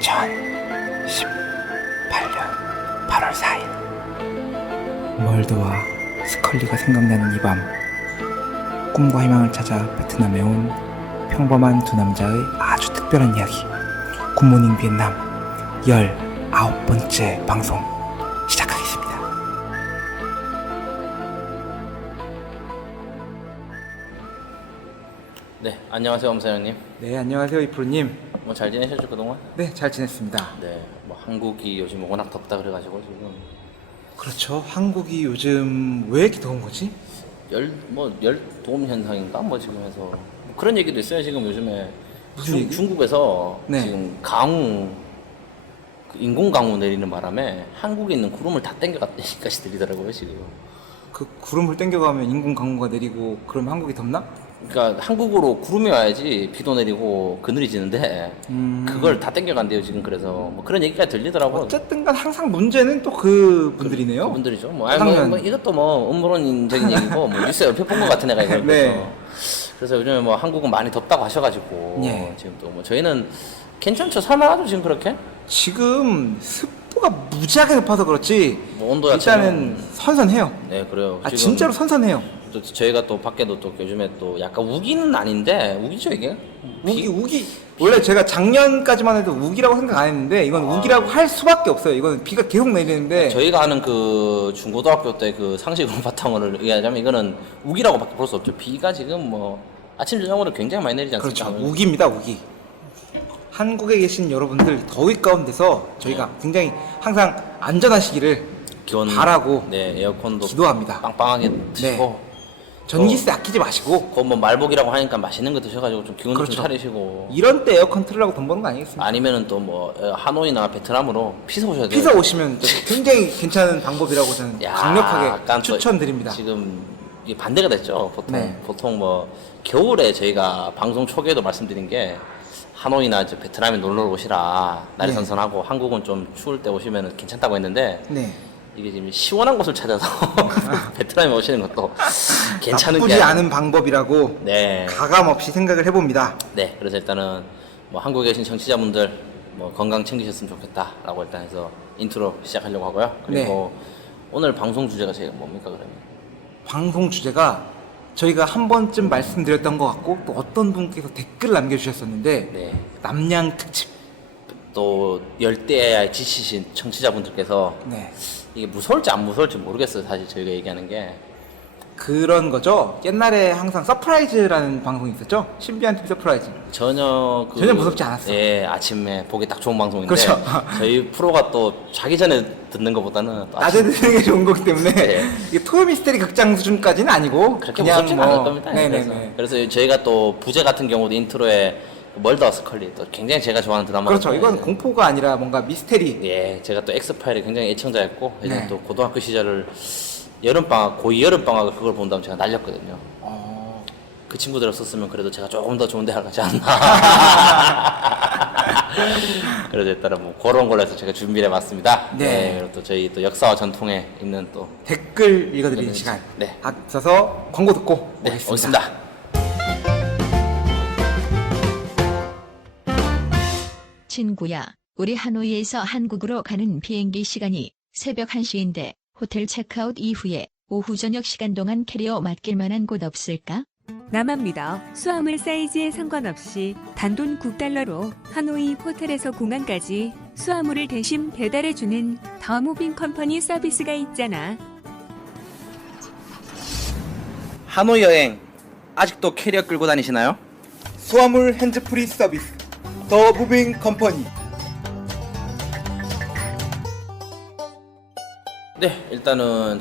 2018년 8월 4일 멀더와 스컬리가 생각나는 이 밤, 꿈과 희망을 찾아 베트남에 온 평범한 두 남자의 아주 특별한 이야기, 굿모닝 비엔남 19번째 방송 시작하겠습니다. 네, 안녕하세요, 엄사장님. 네, 안녕하세요 이프로님. 뭐 잘 지내셨죠 그동안? 네, 잘 지냈습니다. 네, 뭐 한국이 요즘 워낙 덥다 그래가지고 지금 그렇죠. 한국이 요즘 왜 이렇게 더운 거지? 열 도움 현상인가 뭐 지금 해서 뭐 그런 얘기도 있어요. 지금 요즘에 무슨 얘기? 중국에서 네. 지금 강우 인공 강우 내리는 바람에 한국에 있는 구름을 다 땡겨갔다니까지 들리더라고요 지금. 그 구름을 땡겨가면 인공 강우가 내리고 그럼 한국이 덥나? 그러니까 한국으로 구름이 와야지 비도 내리고 그늘이 지는데 그걸 다 땡겨간대요 지금. 그래서 뭐 그런 얘기가 들리더라고요. 어쨌든간 항상 문제는 또 그 분들이네요. 그분들이죠. 뭐 이것도 뭐 음모론적인 얘기고 뭐 뉴스 옆에 본 것 같은 애가 이걸. 네. 그래서 요즘에 뭐 한국은 많이 덥다고 하셔가지고 예. 지금 또 뭐 저희는 괜찮죠. 살만하죠 지금 그렇게. 지금 습도가 무지하게 높아서 그렇지 뭐 온도 일단은 선선해요. 네 그래요. 아 지금 진짜로 선선해요. 또 저희가 또 밖에도 또 요즘에 또 약간 우기는 아닌데 우기죠 이게? 우기 원래 제가 작년까지만 해도 우기라고 생각 안 했는데 이건 우기라고 할 수밖에 없어요. 이거는 비가 계속 내리는데 저희가 하는 그 중고등학교 때 그 상식으로 바탕을 얘기하자면 이거는 우기라고밖에 볼 수 없죠. 비가 지금 뭐 아침 저녁으로 굉장히 많이 내리지 않습니까? 그렇죠. 우기입니다. 우기. 한국에 계신 여러분들 더위 가운데서 저희가 굉장히 항상 안전하시기를 기온 바라고 네 에어컨도 기도합니다. 빵빵하게 드시고 전기세 아끼지 마시고 그뭐 말복이라고 하니까 맛있는 거 드셔가지고 좀 기운도 그렇죠. 좀 차리시고 이런 때 에어컨 틀으려고 돈 버는 거 아니겠습니까? 아니면은 또 뭐 하노이나 베트남으로 피서 오셔야 돼요. 피서 오시면 또 굉장히 괜찮은 방법이라고 저는 약간 강력하게 또 추천드립니다. 지금 이게 반대가 됐죠. 네. 보통 뭐 겨울에 저희가 방송 초기에도 말씀드린 게 하노이나 이제 베트남에 놀러 오시라 날이 네. 선선하고 한국은 좀 추울 때 오시면 괜찮다고 했는데 네. 이게 지금 시원한 곳을 찾아서 베트남에 오시는 것도 괜찮은 게 나쁘지 아니에요. 않은 방법이라고 네. 가감 없이 생각을 해봅니다. 네, 그래서 일단은 뭐 한국에 계신 청취자분들 뭐 건강 챙기셨으면 좋겠다라고 일단 해서 인트로 시작하려고 하고요. 그리고 오늘 방송 주제가 제가 뭡니까 그러면? 방송 주제가 저희가 한 번쯤 말씀드렸던 것 같고 또 어떤 분께서 댓글 남겨주셨었는데 네, 남양 특집. 또 열대야에 지치신 청취자분들께서 네. 이게 무서울지 안 무서울지 모르겠어요. 사실 저희가 얘기하는 게 그런 거죠. 옛날에 항상 서프라이즈라는 방송이 있었죠. 신비한 TV 서프라이즈. 전혀 전혀 무섭지 않았어요. 예, 아침에 보기 딱 좋은 방송인데 그렇죠. 저희 프로가 또 자기 전에 듣는 것보다는 또 낮에 듣는 게 좋은 거기 때문에 네. 이게 토요미스테리 극장 수준까지는 아니고 그렇게 그냥 무섭진 않을 겁니다. 네네네. 그래서 저희가 또 부제 같은 경우도 인트로에 멀더 스컬리 또 굉장히 제가 좋아하는 드라마. 그렇죠. 이건 공포가 아니라 뭔가 미스테리. 예, 제가 또 엑스파일의 굉장히 애청자였고 예전 네. 또 고등학교 시절을 여름방학 고이 여름방학을 그걸 본 다음 제가 날렸거든요. 그 친구들 없었으면 그래도 제가 조금 더 좋은 데 가지 않나. 그래서 일단은 뭐 그런 걸로 해서 제가 준비를 해봤습니다. 네. 그리고 또 저희 또 역사와 전통에 있는 또 댓글 읽어드리는 시간. 네. 앞서서 광고 듣고 네, 오겠습니다. 오겠습니다. 친구야, 우리 하노이에서 한국으로 가는 비행기 시간이 새벽 1시인데 호텔 체크아웃 이후에 오후 저녁 시간 동안 캐리어 맡길 만한 곳 없을까? 나만 믿어. 수화물 사이즈에 상관없이 단돈 9달러로 하노이 호텔에서 공항까지 수화물을 대신 배달해주는 더 무빙 컴퍼니 서비스가 있잖아. 하노이 여행 아직도 캐리어 끌고 다니시나요? 수화물 핸즈프리 서비스 더 무빙 컴퍼니. 네, 일단은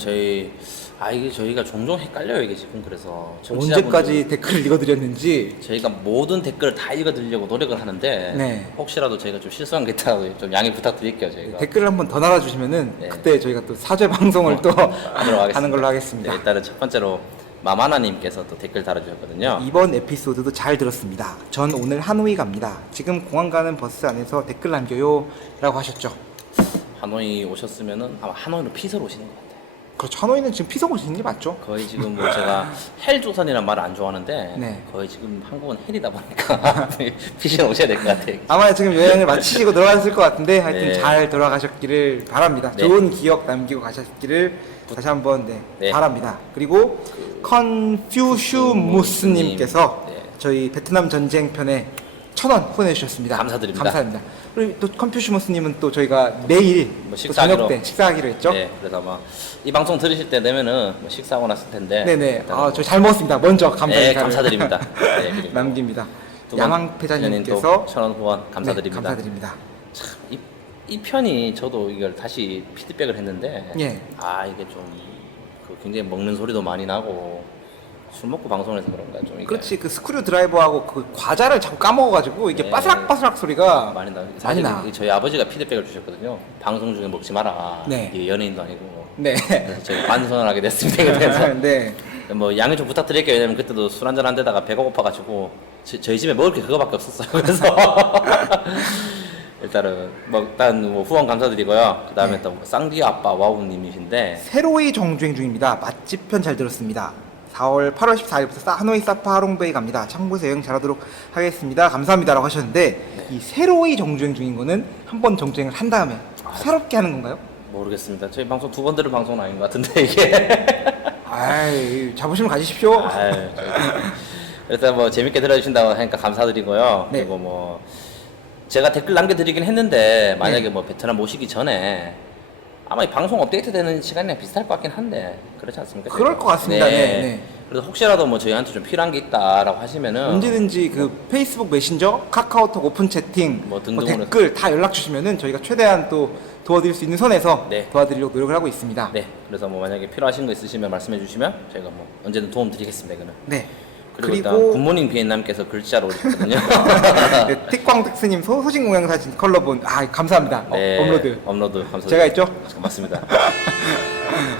이게 저희가 종종 헷갈려요 이게 지금. 그래서 언제까지 댓글을 읽어드렸는지. 저희가 모든 댓글을 다 읽어드리려고 노력을 하는데 네. 혹시라도 저희가 좀 실수한 게 있다고 좀 양해 부탁드릴게요 저희가. 댓글을 한번 더 달아주시면은 네. 그때 저희가 또 사죄 방송을 또 하도록 하는 걸로 하겠습니다. 네, 일단은 첫 번째로 마마나님께서 또 댓글 달아주셨거든요. 이번 에피소드도 잘 들었습니다. 전 오늘 하노이 갑니다. 지금 공항 가는 버스 안에서 댓글 남겨요 라고 하셨죠. 하노이 오셨으면은 아마 하노이로 피서로 오시는 것 같아요. 그렇죠. 하노이는 지금 피서 오시는 게 맞죠? 거의 지금 뭐 제가 헬조선이란 말을 안 좋아하는데 네. 거의 지금 한국은 헬이다 보니까 피신 오셔야 될 것 같아요. 아마 지금 여행을 마치시고 돌아가실 것 같은데 하여튼 네. 잘 돌아가셨기를 바랍니다. 네. 좋은 기억 남기고 가셨기를 다시 한번 네. 바랍니다. 그리고 컨퓨슈무스님께서 네. 저희 베트남 전쟁 편에 1,000원 보내주셨습니다. 감사드립니다. 감사합니다. 그리고 또 컨퓨슈무스님은 또 저희가 내일 뭐 또 식사하기로. 저녁 때 식사하기로 했죠. 네, 그래서 아마 이 방송 들으실 때 되면은 뭐 식사하고 났을 텐데. 네네. 일단은 아, 뭐- 저 잘 먹었습니다. 먼저 감사 네, 인사를 감사드립니다. 네, 그리고 남깁니다. 두 번, 양황패자님께서 1,000원 후원 감사드립니다. 네, 감사드립니다. 참, 이 편이 저도 이걸 다시 피드백을 했는데 예. 아 이게 좀 굉장히 먹는 소리도 많이 나고 술 먹고 방송을 해서 그런가 좀 이게 그렇지, 그 스크류 드라이버하고 그 과자를 자꾸 까먹어가지고 이게 네. 바스락바스락 소리가 많이 나. 많이 사실 나. 저희 아버지가 피드백을 주셨거든요. 방송 중에 먹지 마라. 네. 이게 연예인도 아니고. 네. 그래서 저희 반성을 하게 됐습니다. 그래서 네. 뭐 양해 좀 부탁드릴게요. 왜냐면 그때도 술 한잔 한 데다가 배가 고파가지고 저희 집에 먹을 게 그거밖에 없었어요. 그래서 일단은 뭐 일단 뭐 후원 감사드리고요. 그 다음에 네. 또 쌍디 아빠 와우님이신데 새로이 정주행 중입니다. 맛집 편 잘 들었습니다. 8월 14일부터 하노이 사파 하롱베이 갑니다. 참고해서 여행 잘하도록 하겠습니다. 감사합니다라고 하셨는데 이 새로이 정주행 중인 거는 한 번 정주행을 한 다음에 새롭게 하는 건가요? 모르겠습니다. 저희 방송 두 번 들은 방송은 아닌 것 같은데 이게. 아이, 자부심을 가지십시오. 아유, 일단 뭐 재밌게 들어주신다고 하니까 감사드리고요. 네. 그리고 뭐 제가 댓글 남겨드리긴 했는데 만약에 네. 뭐 베트남 오시기 전에 아마 이 방송 업데이트 되는 시간이랑 비슷할 것 같긴 한데 그렇지 않습니까? 그럴 것 같습니다. 네, 네. 그래서 혹시라도 뭐 저희한테 좀 필요한 게 있다라고 하시면은 언제든지 그 페이스북 메신저, 카카오톡 오픈 채팅, 뭐 뭐 등등으로 댓글 다 연락 주시면은 저희가 최대한 또 도와드릴 수 있는 선에서 네. 도와드리려고 노력을 하고 있습니다. 네, 그래서 뭐 만약에 필요하신 거 있으시면 말씀해 주시면 저희가 뭐 언제든 도움 드리겠습니다. 이거는. 네. 그리고 일단 굿모닝 비엔남께서 글자로 올리셨거든요. 네, 틱광택스님 소식 공양 사진 컬러본 감사합니다. 네, 업로드 감사드립니다. 제가 했죠? 맞습니다.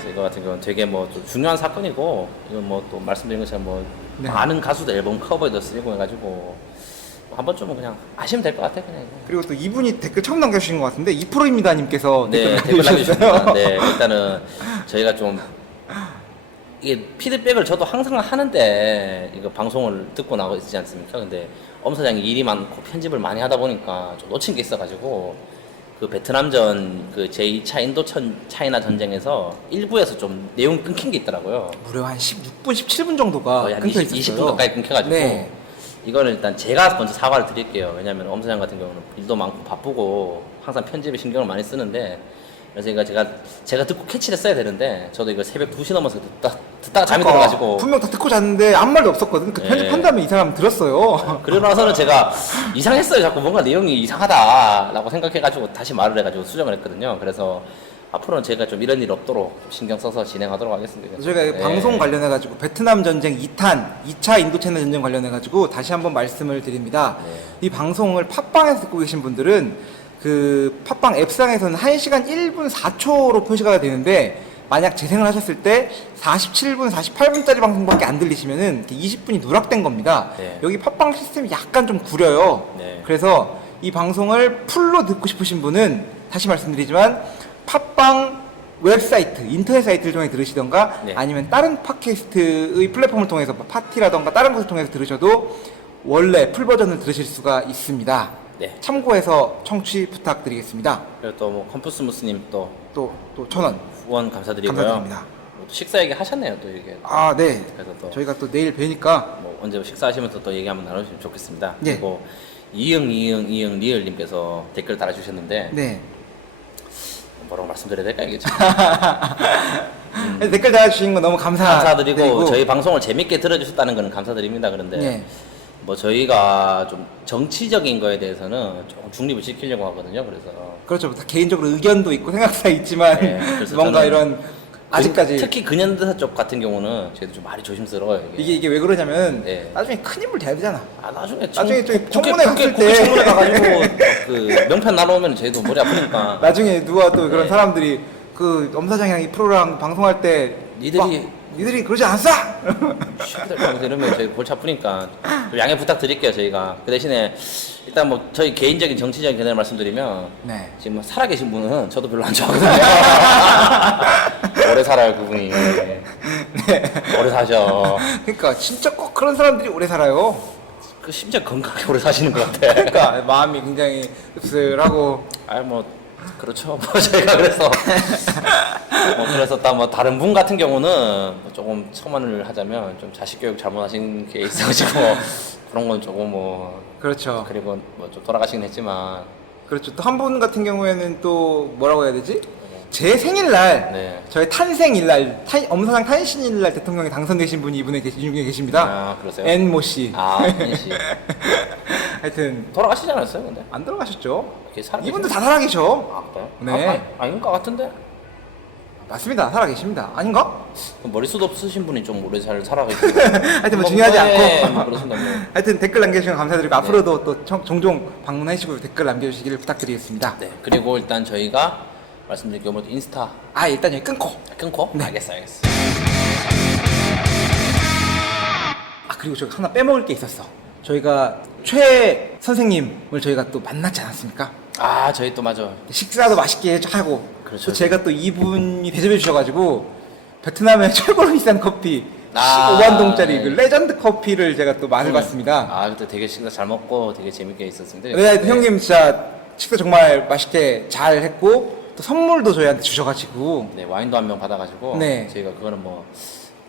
이거 같은 경우는 되게 뭐 좀 중요한 사건이고 이건 뭐 또 말씀드린 것처럼 뭐 네. 많은 가수들 앨범 커버에도 쓰이고 해가지고 한 번쯤은 그냥 아시면 될 것 같아요. 그냥. 그리고 또 이분이 댓글 처음 남겨주신 것 같은데 2%입니다 님께서 네, 댓글 댓글 남겨주셨습니다. 남겨주셨어요. 네, 일단은 저희가 좀 이게 피드백을 저도 항상 하는데 이거 방송을 듣고 나고 있지 않습니까? 근데 엄 사장이 일이 많고 편집을 많이 하다 보니까 좀 놓친 게 있어가지고 그 베트남전 그 제2차 인도천 차이나 전쟁에서 일부에서 좀 내용 끊긴 게 있더라고요. 무려 한 16분, 17분 정도가 거의 한 끊겨 20분 있었어요. 가까이 끊겨가지고 네. 이거는 일단 제가 먼저 사과를 드릴게요. 왜냐하면 엄 사장 같은 경우는 일도 많고 바쁘고 항상 편집에 신경을 많이 쓰는데 그래서 이거 제가 듣고 캐치를 했어야 되는데 저도 이거 새벽 2시 넘어서 듣다가 잠이 그러니까 들어가지고 분명 다 듣고 잤는데 아무 말도 없었거든. 그 네. 편집한 다음에 이 사람 들었어요. 그러고 나서는 제가 이상했어요. 자꾸 뭔가 내용이 이상하다라고 생각해가지고 다시 말을 해가지고 수정을 했거든요. 그래서 앞으로는 제가 좀 이런 일 없도록 좀 신경 써서 진행하도록 하겠습니다. 저희가 네. 방송 관련해가지고 베트남 전쟁 2탄, 2차 인도체나 전쟁 관련해가지고 다시 한번 말씀을 드립니다. 네. 이 방송을 팟빵에서 듣고 계신 분들은 그 팟빵 앱상에서는 1시간 1분 4초로 표시가 되는데 만약 재생을 하셨을 때 47분, 48분짜리 방송밖에 안 들리시면은 20분이 누락된 겁니다. 네. 여기 팟빵 시스템이 약간 좀 구려요. 네. 그래서 이 방송을 풀로 듣고 싶으신 분은 다시 말씀드리지만 팟빵 웹사이트, 인터넷 사이트를 통해 들으시던가 네. 아니면 다른 팟캐스트의 플랫폼을 통해서 파티라던가 다른 것을 통해서 들으셔도 원래 풀 버전을 들으실 수가 있습니다. 네. 참고해서 청취 부탁드리겠습니다. 그리고 또 뭐 컴프스무스님 또 또 1,000원 후원 감사드리고요. 감사드립니다. 또 식사 얘기 하셨네요. 또 이게 아, 네. 그래서 또 저희가 또 내일 뵈니까 뭐 언제 식사하시면서 또 얘기 한번 나누시면 좋겠습니다. 예. 그리고 이응 리을님께서 댓글 달아주셨는데 네. 뭐라고 말씀드려야 될까요? 이게 참 댓글 달아주신 거 너무 감사드리고 저희 방송을 재밌게 들어주셨다는 거는 감사드립니다. 그런데 네. 뭐 저희가 좀 정치적인 거에 대해서는 조금 중립을 지키려고 하거든요. 그래서 그렇죠. 다 개인적으로 의견도 있고 생각사 있지만 네, 그래서 뭔가 저는 이런 아직까지 특히 근현대사 쪽 같은 경우는 저희도 좀 말이 조심스러워요. 이게 왜 그러냐면 네. 나중에 큰 인물 돼야 되잖아. 아 나중에 저기 청문회 갔을 국회 때 청문회 가가지고 그 명패 나눠오면 저희도 머리 아프니까 나중에 누가 또 그런 네. 사람들이 그 엄사장이랑 이 프로랑 방송할 때 니들이 그러지 않았어? 시키들 이러면 저희 골치 아프니까 좀 양해 부탁드릴게요. 저희가 그 대신에 일단 뭐 저희 개인적인 정치적인 견해를 말씀드리면 네. 지금 뭐 살아계신 분은 저도 별로 안 좋아하거든요. 오래 살아요 그분이. 오래 사셔. 그러니까 진짜 꼭 그런 사람들이 오래 살아요. 그 심지어 건강하게 오래 사시는 것 같아. 그러니까 마음이 굉장히 씁쓸하고. 아니 뭐 그렇죠. 뭐 저희가 그래서 뭐 그래서 뭐 다른 분 같은 경우는 뭐 조금 첨언을 하자면 좀 자식 교육 잘못하신 게 있어가지고 그런 건 조금 뭐 그렇죠. 그리고 뭐 좀 돌아가시긴 했지만 그렇죠. 또 한 분 같은 경우에는 또 뭐라고 해야 되지? 제 생일날, 네. 저의 탄생일날, 엄사장 탄신일날 대통령이 당선되신 분이 이분에 중에 계십니다. 아 그러세요? 엔모 씨. 아 현 씨. 하여튼 돌아가시지 않았어요 근데? 안 돌아가셨죠? 이렇게 살아 이분도 다 살아계셔. 아 그래요? 네. 아닌 것 같은데? 맞습니다. 살아계십니다. 아닌가? 머릿수도 없으신 분이 좀 오래 잘 살아계시고 하여튼 뭐 중요하지 않고. 뭐 그렇습니다 뭐. 하여튼 댓글 남겨주시면 감사드리고 네. 앞으로도 또 종종 방문하시고 댓글 남겨주시기를 부탁드리겠습니다. 네 그리고 일단 저희가 말씀드릴 경우 인스타 아 일단 여기 끊고. 끊고? 네. 알겠어. 아 그리고 저기 하나 빼먹을 게 있었어. 저희가 최 선생님을 저희가 또 만났지 않았습니까? 아 저희 또 맞아. 식사도 맛있게 하고 그렇죠. 또 제가 또 이분이 대접해 주셔가지고 베트남의 최고로 비싼 커피 아, 15만 동짜리 네. 그 레전드 커피를 제가 또 맛을 봤습니다. 아 그때 되게 식사 잘 먹고 되게 재밌게 있었습니다. 네, 형님 진짜 식사 정말 맛있게 잘 했고 또 선물도 저희한테 주셔가지고 네 와인도 한 명 받아가지고 네. 저희가 그거는 뭐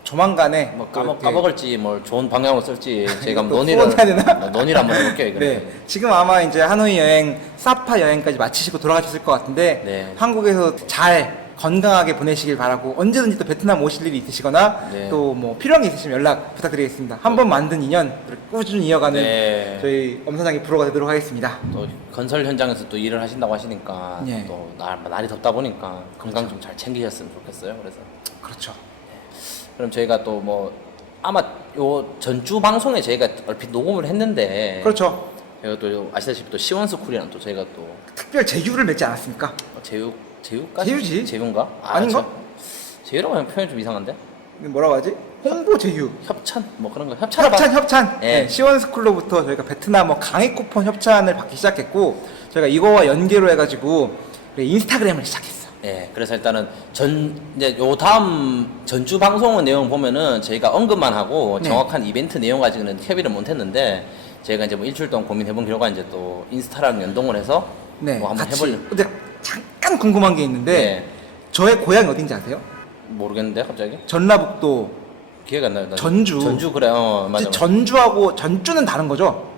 조만간에 또 이렇게 까먹을지 뭘 좋은 방향으로 쓸지 저희가 또 논의를 후원해야 되나? 논의를 한번 해볼게요. 이거는. 네, 지금 아마 이제 하노이 여행, 사파 여행까지 마치시고 돌아가셨을 것 같은데 네. 한국에서 잘 건강하게 보내시길 바라고 언제든지 또 베트남 오실 일이 있으시거나 네. 또 뭐 필요한 게 있으시면 연락 부탁드리겠습니다. 한 번 만든 인연 꾸준히 이어가는 네. 저희 엄사장의 프로가 되도록 하겠습니다. 또 건설 현장에서 또 일을 하신다고 하시니까 네. 또 날이 덥다 보니까 건강 좀 잘 챙기셨으면 좋겠어요. 그래서 그렇죠. 그럼 저희가 또 뭐 아마 요 전주 방송에 저희가 얼핏 녹음을 했는데 그렇죠. 저희가 또 아시다시피 또 시원스쿨이랑 또 저희가 또 특별 제휴를 맺지 않았습니까? 제휴까지? 제휴지. 제휴인가? 아닌가? 제휴라고 하면 표현이 좀 이상한데? 뭐라고 하지? 홍보 제휴. 협찬? 뭐 그런 거 협찬을 협찬. 예. 네, 시원스쿨로부터 저희가 베트남 강의 쿠폰 협찬을 받기 시작했고 저희가 이거와 연계로 해가지고 인스타그램을 시작했어. 예, 그래서 일단은 이제 요 다음 전주 방송의 내용 보면은 저희가 언급만 하고 네. 정확한 이벤트 내용 가지고는 협의를 못 했는데 저희가 이제 뭐 일주일 동안 고민해본 결과 이제 또 인스타랑 연동을 해서 네, 뭐 한번 같이. 해보려고. 근데 잠깐 궁금한 게 있는데 네. 저의 고향이 어딘지 아세요? 모르겠는데 갑자기 전라북도 기회가 안 나요. 전주. 그래. 맞아. 혹시 전주하고 전주는 다른 거죠?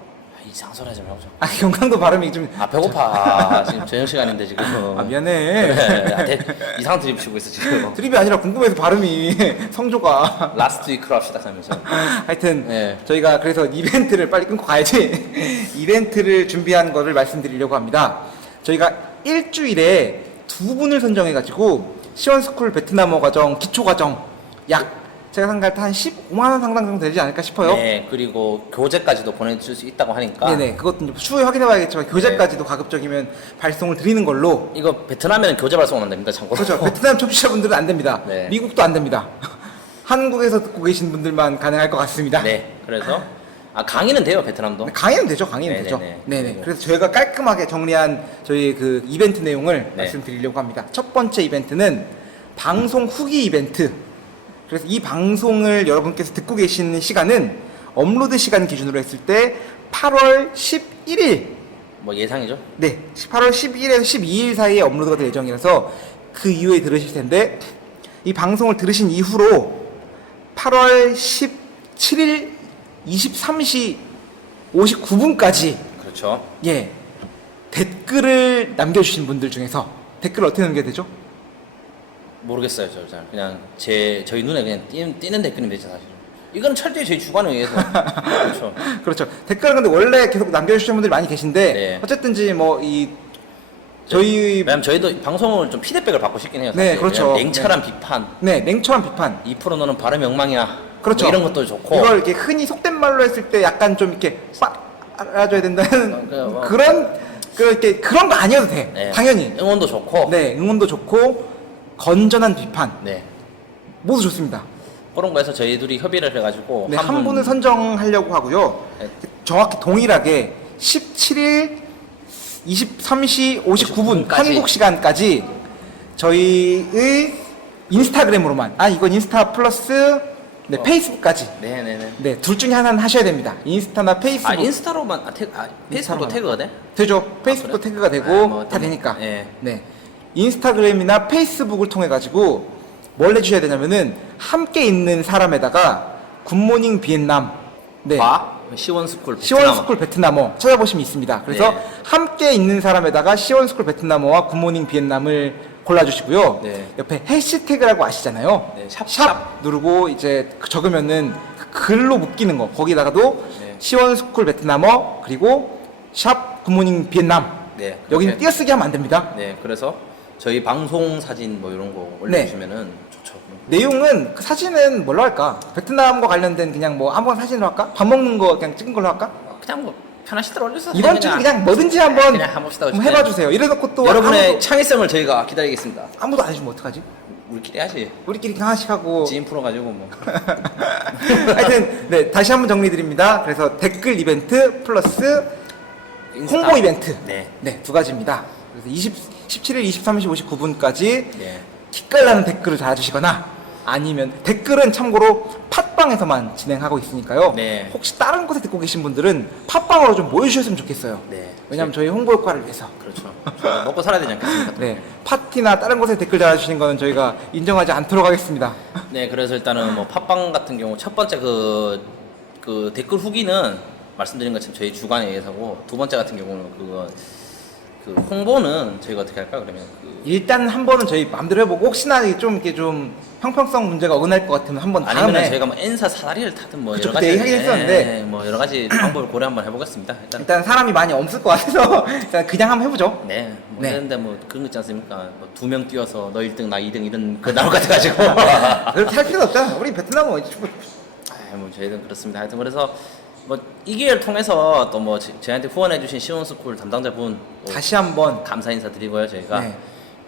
이상한 소리 하지 말고. 아 경상도 발음이 좀. 아 배고파. 지금 저녁 시간인데 지금. 아 미안해. 그래. 이상한 드립 치고 있어 지금. 드립이 아니라 궁금해서 발음이 성조가. 라스트 위크로 합시다 하면서. 하여튼 네. 저희가 그래서 이벤트를 빨리 끊고 가야지. 이벤트를 준비한 거를 말씀드리려고 합니다. 저희가 일주일에 두 분을 선정해가지고 시원스쿨 베트남어 과정 기초 과정 약 제가 생각할 때 한 15만 원 상당 정도 되지 않을까 싶어요. 네, 그리고 교재까지도 보내줄 수 있다고 하니까. 네네. 그것도 이제 추후에 확인해봐야겠지만 교재까지도 가급적이면 발송을 드리는 걸로. 이거 베트남에는 교재 발송은 안 됩니다, 참고로. 그렇죠. 베트남 청취자분들은 안 됩니다. 네. 미국도 안 됩니다. 한국에서 듣고 계신 분들만 가능할 것 같습니다. 네, 그래서 강의는 돼요, 베트남도. 강의는 되죠. 강의는 네네네. 되죠. 네네. 그리고- 그래서 저희가 깔끔하게 정리한 저희 그 이벤트 내용을 네. 말씀드리려고 합니다. 첫 번째 이벤트는 방송 후기 이벤트. 그래서 이 방송을 여러분께서 듣고 계시는 시간은 업로드 시간 기준으로 했을 때 8월 11일 뭐 예상이죠? 네, 8월 11일에서 12일 사이에 업로드가 될 예정이라서 그 이후에 들으실 텐데 이 방송을 들으신 이후로 8월 17일 23시 59분까지 그렇죠. 예 댓글을 남겨주신 분들 중에서 댓글을 어떻게 남겨야 되죠? 모르겠어요, 저 잘. 그냥 저희 눈에 그냥 띄는 댓글이 되죠, 사실은. 이건 철저히 저희 주관에 의해서. 그렇죠. 그렇죠. 댓글은 근데 원래 계속 남겨주신 분들이 많이 계신데 네. 어쨌든지 뭐 이 저희 왜냐면 저희도 방송을 좀 피드백을 받고 싶긴 해요. 네, 사실. 그렇죠. 왜냐면 냉철한 비판. 네 냉철한 비판 2% 너는 발음이 엉망이야. 그렇죠. 뭐 이런 것도 좋고. 이걸 이렇게 흔히 속된 말로 했을 때 약간 좀 이렇게 빨아줘야 된다는 그런 거 아니어도 돼. 네. 당연히. 응원도 좋고. 네, 응원도 좋고 건전한 비판 네. 모두 좋습니다. 그런 거에서 저희 둘이 협의를 해가지고 네, 한 분을 선정하려고 하고요. 네. 정확히 동일하게 17일 23시 59분 59분 까지. 한국 시간까지 저희의 인스타그램으로만. 이건 인스타 플러스 네, 페이스북까지. 네네네. 네, 둘 중에 하나는 하셔야 됩니다. 인스타나 페이스북. 인스타로만 페이스북도 인스타로만. 태그가 돼? 되죠. 페이스북도 그래? 태그가 되고 뭐 다 되니까. 예. 네. 인스타그램이나 페이스북을 통해 가지고 뭘 해주셔야 되냐면은 함께 있는 사람에다가 굿모닝 비엔남. 네. 시원스쿨 시원스쿨 베트남어 찾아보시면 있습니다. 그래서 네. 함께 있는 사람에다가 시원스쿨 베트남어와 굿모닝 비엔남을 골라주시고요. 네. 옆에 해시태그라고 아시잖아요. 네, 샵 누르고 이제 적으면은 그 글로 묶이는 거 거기다가도 네. 시원스쿨 베트남어 그리고 샵 굿모닝 비엔남. 네. 여기는 그렇게- 띄어쓰기 하면 안 됩니다. 네, 그래서 저희 방송 사진 뭐 이런 거 네. 올려주시면은 좋죠. 내용은 그 사진은 뭘로 할까? 베트남과 관련된 그냥 뭐 아무거나 사진으로 할까? 밥 먹는 거 그냥 찍은 걸로 할까? 그냥 뭐 편하신 대로 올려주세요. 이번 주 그냥 뭐든지 한번 그냥 해봅시다. 한번 해봐주세요. 이래놓고 또 여러분의 아무도, 창의성을 저희가 기다리겠습니다. 아무도 안 해주면 어떡하지? 우리끼리 하지. 우리끼리 그냥 하나씩 하고 지인 풀어가지고 뭐. 하여튼 네 다시 한번 정리드립니다. 그래서 댓글 이벤트 플러스 인스타. 홍보 이벤트 네. 두 가지입니다. 그래서 17일, 23시 59분까지 네. 기깔나는 댓글을 달아주시거나 아니면 댓글은 참고로 팟빵에서만 진행하고 있으니까요. 네. 혹시 다른 곳에 듣고 계신 분들은 팟빵으로 좀 모여주셨으면 좋겠어요. 네. 왜냐면 저희 홍보 효과를 위해서. 그렇죠. 저희가 먹고 살아야 되지 않겠습니까? 네, 파티나 다른 곳에 댓글 달아주신 거는 저희가 인정하지 않도록 하겠습니다. 네, 그래서 일단은 뭐 팟빵 같은 경우 첫 번째 그 댓글 후기는 말씀드린 것처럼 저희 주관에 의해서고 두 번째 같은 경우는 그 홍보는 저희가 어떻게 할까 그러면 일단 한 번은 저희 마음대로 해보고 혹시나 좀 이렇게 좀 형평성 문제가 어긋날 것 같으면 한번 아니면 다음에 저희가 뭐 N사 사다리를 타든 뭐 그쵸, 여러 그때 가지 얘기하긴 했었는데. 예, 뭐 여러 가지 방법을 고려 한번 해보겠습니다. 일단 사람이 많이 없을 것 같아서 일단 그냥 한번 해보죠. 네, 뭐 네. 이런데 뭐 그런 거 있지 않습니까? 뭐 2명 뛰어서 너 1등 나 2등 이런 그 나올 것 같아가지고. 그렇게 할 필요 없잖아. 우리 베트남은 이제 뭐 저희는 그렇습니다. 하여튼 그래서 뭐 이 기회를 통해서 또 뭐 저희한테 후원해주신 시원스쿨 담당자분 또 다시 한번 감사 인사드리고요. 저희가 네.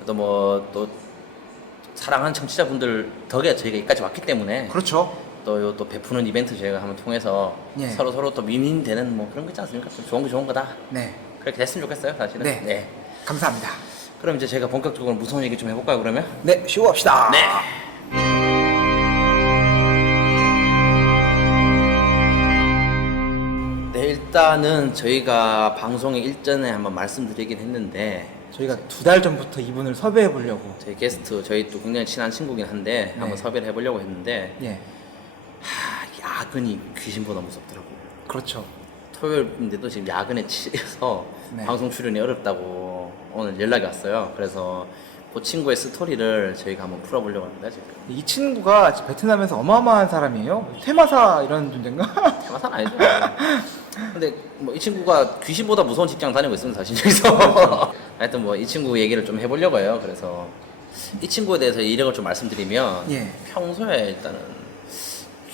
또 뭐 또 사랑하는 청취자분들 덕에 저희가 여기까지 왔기 때문에 그렇죠. 또 베푸는 이벤트 저희가 한번 통해서 예. 서로 또 윈윈되는 뭐 그런 거 있지 않습니까? 좀 좋은 거 좋은 거다. 네, 그렇게 됐으면 좋겠어요, 사실은. 네. 감사합니다. 그럼 이제 제가 본격적으로 무서운 얘기 좀 해볼까요, 그러면? 네, 쉬고 갑시다. 네. 네, 일단은 저희가 방송에 일전에 한번 말씀드리긴 했는데 저희가 2달 전부터 이분을 섭외해 보려고. 저희 게스트 저희 또 굉장히 친한 친구긴 한데 네. 한번 섭외를 해보려고 했는데 예, 야근이 귀신보다 무섭더라고요. 그렇죠. 토요일인데도 지금 야근에 치여서 네. 방송 출연이 어렵다고 오늘 연락이 왔어요. 그래서 그 친구의 스토리를 저희가 한번 풀어보려고 합니다. 지금 이 친구가 베트남에서 어마어마한 사람이에요. 퇴마사 이런 존재인가? 테마사는 아니죠. 근데 뭐 이 친구가 귀신보다 무서운 직장 다니고 있습니다. 사실 여기서. 하여튼 뭐 이 친구 얘기를 좀 해보려고 해요. 그래서 이 친구에 대해서 이력을 좀 말씀드리면 예. 평소에 일단은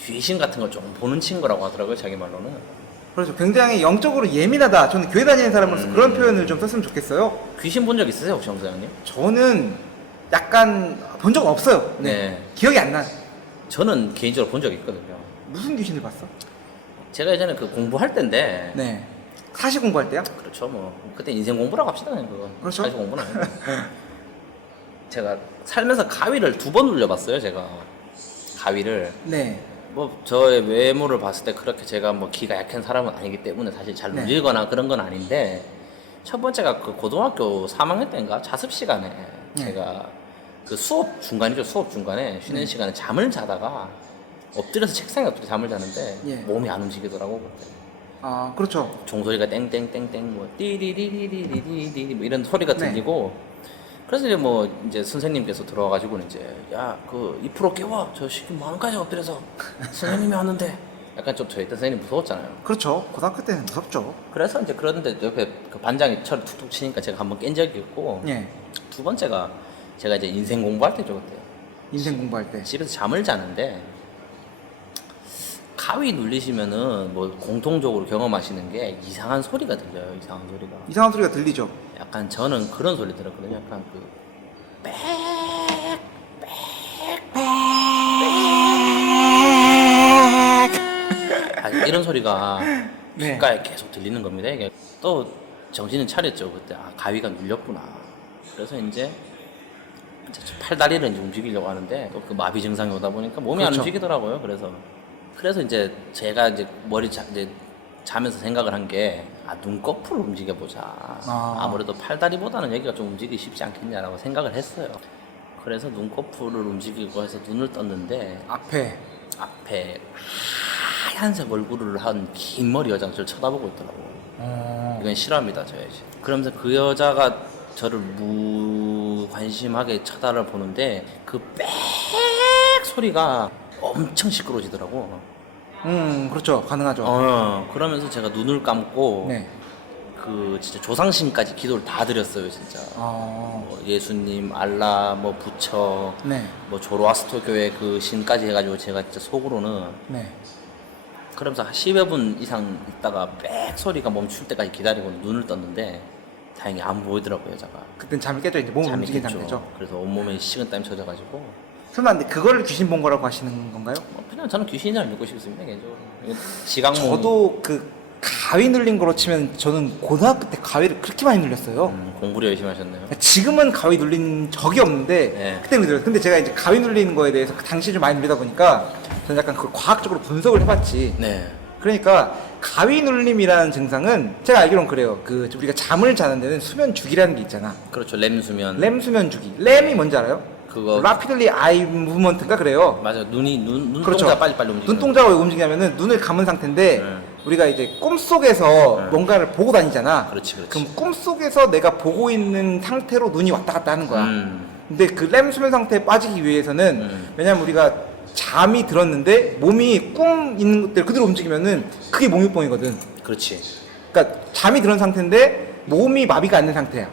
귀신 같은 걸 좀 보는 친구라고 하더라고요. 자기 말로는. 그렇죠. 굉장히 영적으로 예민하다. 저는 교회 다니는 사람으로서 그런 표현을 좀 썼으면 좋겠어요. 귀신 본 적 있으세요, 혹시 형사장님? 저는 약간 본 적은 없어요. 네. 기억이 안 나. 저는 개인적으로 본 적이 있거든요. 무슨 귀신을 봤어? 제가 예전에 그 공부할 때인데 네. 사시 공부할 때요? 그렇죠 뭐 그때 인생 공부라고 합시다 그냥 그건 그렇죠. 사실 공부는 아니고 제가 살면서 가위를 2번 눌려봤어요 제가 가위를 네. 뭐 저의 외모를 봤을 때 그렇게 제가 뭐 기가 약한 사람은 아니기 때문에 사실 잘 네. 눌리거나 그런 건 아닌데 첫 번째가 그 고등학교 3학년 때인가 자습 시간에 네. 제가 그 수업 중간이죠 수업 중간에 쉬는 시간에 잠을 자다가 엎드려서 책상에 엎드려 잠을 자는데 예. 몸이 안 움직이더라고 그때. 아, 그렇죠. 종소리가 땡땡땡땡 뭐 띠리리리리리리리 뭐 이런 소리가 네. 들리고 그래서 이제 뭐 이제 선생님께서 들어와가지고 이제 야 그 2% 깨워 저 시키 뭐 하는 거야 엎드려서 선생님이 왔는데 약간 좀 저희 때 선생님 무서웠잖아요. 그렇죠. 고등학교 때는 무섭죠. 그래서 이제 그러는데 옆에 그 반장이 철을 툭툭 치니까 제가 한번 깬 적이 있고 예. 두 번째가 제가 이제 인생 공부할 때죠 그때 인생 공부할 때. 집에서 잠을 자는데 가위 눌리시면은 뭐 공통적으로 경험하시는 게 이상한 소리가 들려요. 이상한 소리가. 이상한 소리가 들리죠. 약간 저는 그런 소리 들었거든요. 약간 그 이런 소리가 네. 귓가에 계속 들리는 겁니다. 이게 또 정신은 차렸죠. 그때 아 가위가 눌렸구나. 그래서 이제 팔다리를 이제 움직이려고 하는데 또 그 마비 증상이 오다 보니까 몸이 안 그렇죠. 움직이더라고요. 그래서 이제 제가 이제 이제 자면서 생각을 한 게 눈꺼풀을 움직여 보자. 아무래도 팔다리보다는 여기가 좀 움직이기 쉽지 않겠냐라고 생각을 했어요. 그래서 눈꺼풀을 움직이고 해서 눈을 떴는데 앞에 하얀색 얼굴을 한 긴 머리 여자가 저를 쳐다보고 있더라고요. 이건 실화입니다, 저의. 그러면서 그 여자가 저를 무관심하게 쳐다를 보는데 그 빽 소리가 엄청 시끄러워지더라고. 그렇죠. 가능하죠. 그러면서 제가 눈을 감고 네. 그 진짜 조상신까지 기도를 다 드렸어요, 진짜. 뭐 예수님, 알라, 뭐 부처, 네. 뭐 조로아스터 교회 그 신까지 해가지고 제가 진짜 속으로는 네. 그러면서 한 10여 분 이상 있다가 빽 소리가 멈출 때까지 기다리고 눈을 떴는데 다행히 안 보이더라고요, 여자가. 그땐 잠이 깨져 이제 몸을 잠이 움직이는 깼죠. 상태죠. 그래서 온몸에 식은땀이 젖어가지고 설마 근데 그걸 귀신 본 거라고 하시는 건가요? 그냥 저는 귀신을 믿고 싶습니다, 개인적으로. 이거 지각몽. 저도 그 가위 눌린 거로 치면 저는 고등학교 때 가위를 그렇게 많이 눌렸어요. 공부를 열심히 하셨네요. 지금은 가위 눌린 적이 없는데 네. 그때는 눌렸어요. 근데 제가 이제 가위 눌리는 거에 대해서 그 당시에 좀 많이 눌리다 보니까 저는 약간 그걸 과학적으로 분석을 해봤지. 네. 그러니까 가위 눌림이라는 증상은 제가 알기로는 그래요. 그 우리가 잠을 자는 데는 수면 주기라는 게 있잖아. 그렇죠. 렘 수면. 렘 수면 주기. 렘이 뭔지 알아요? 그거 라피들리 아이 무브먼트인가 그래요. 맞아. 눈동자 그렇죠. 빨리빨리 움직이는. 눈동자가 왜 움직이냐면은 눈을 감은 상태인데 네. 우리가 이제 꿈속에서 네. 뭔가를 보고 다니잖아. 그렇지. 그럼 꿈속에서 내가 보고 있는 상태로 눈이 왔다 갔다 하는 거야. 음. 근데 그 렘 수면 상태에 빠지기 위해서는 왜냐면 우리가 잠이 들었는데 몸이 꿈 있는 것들 그대로 움직이면은 그게 몽유병이거든. 그렇지. 그러니까 잠이 들은 상태인데 몸이 마비가 안 된 상태야.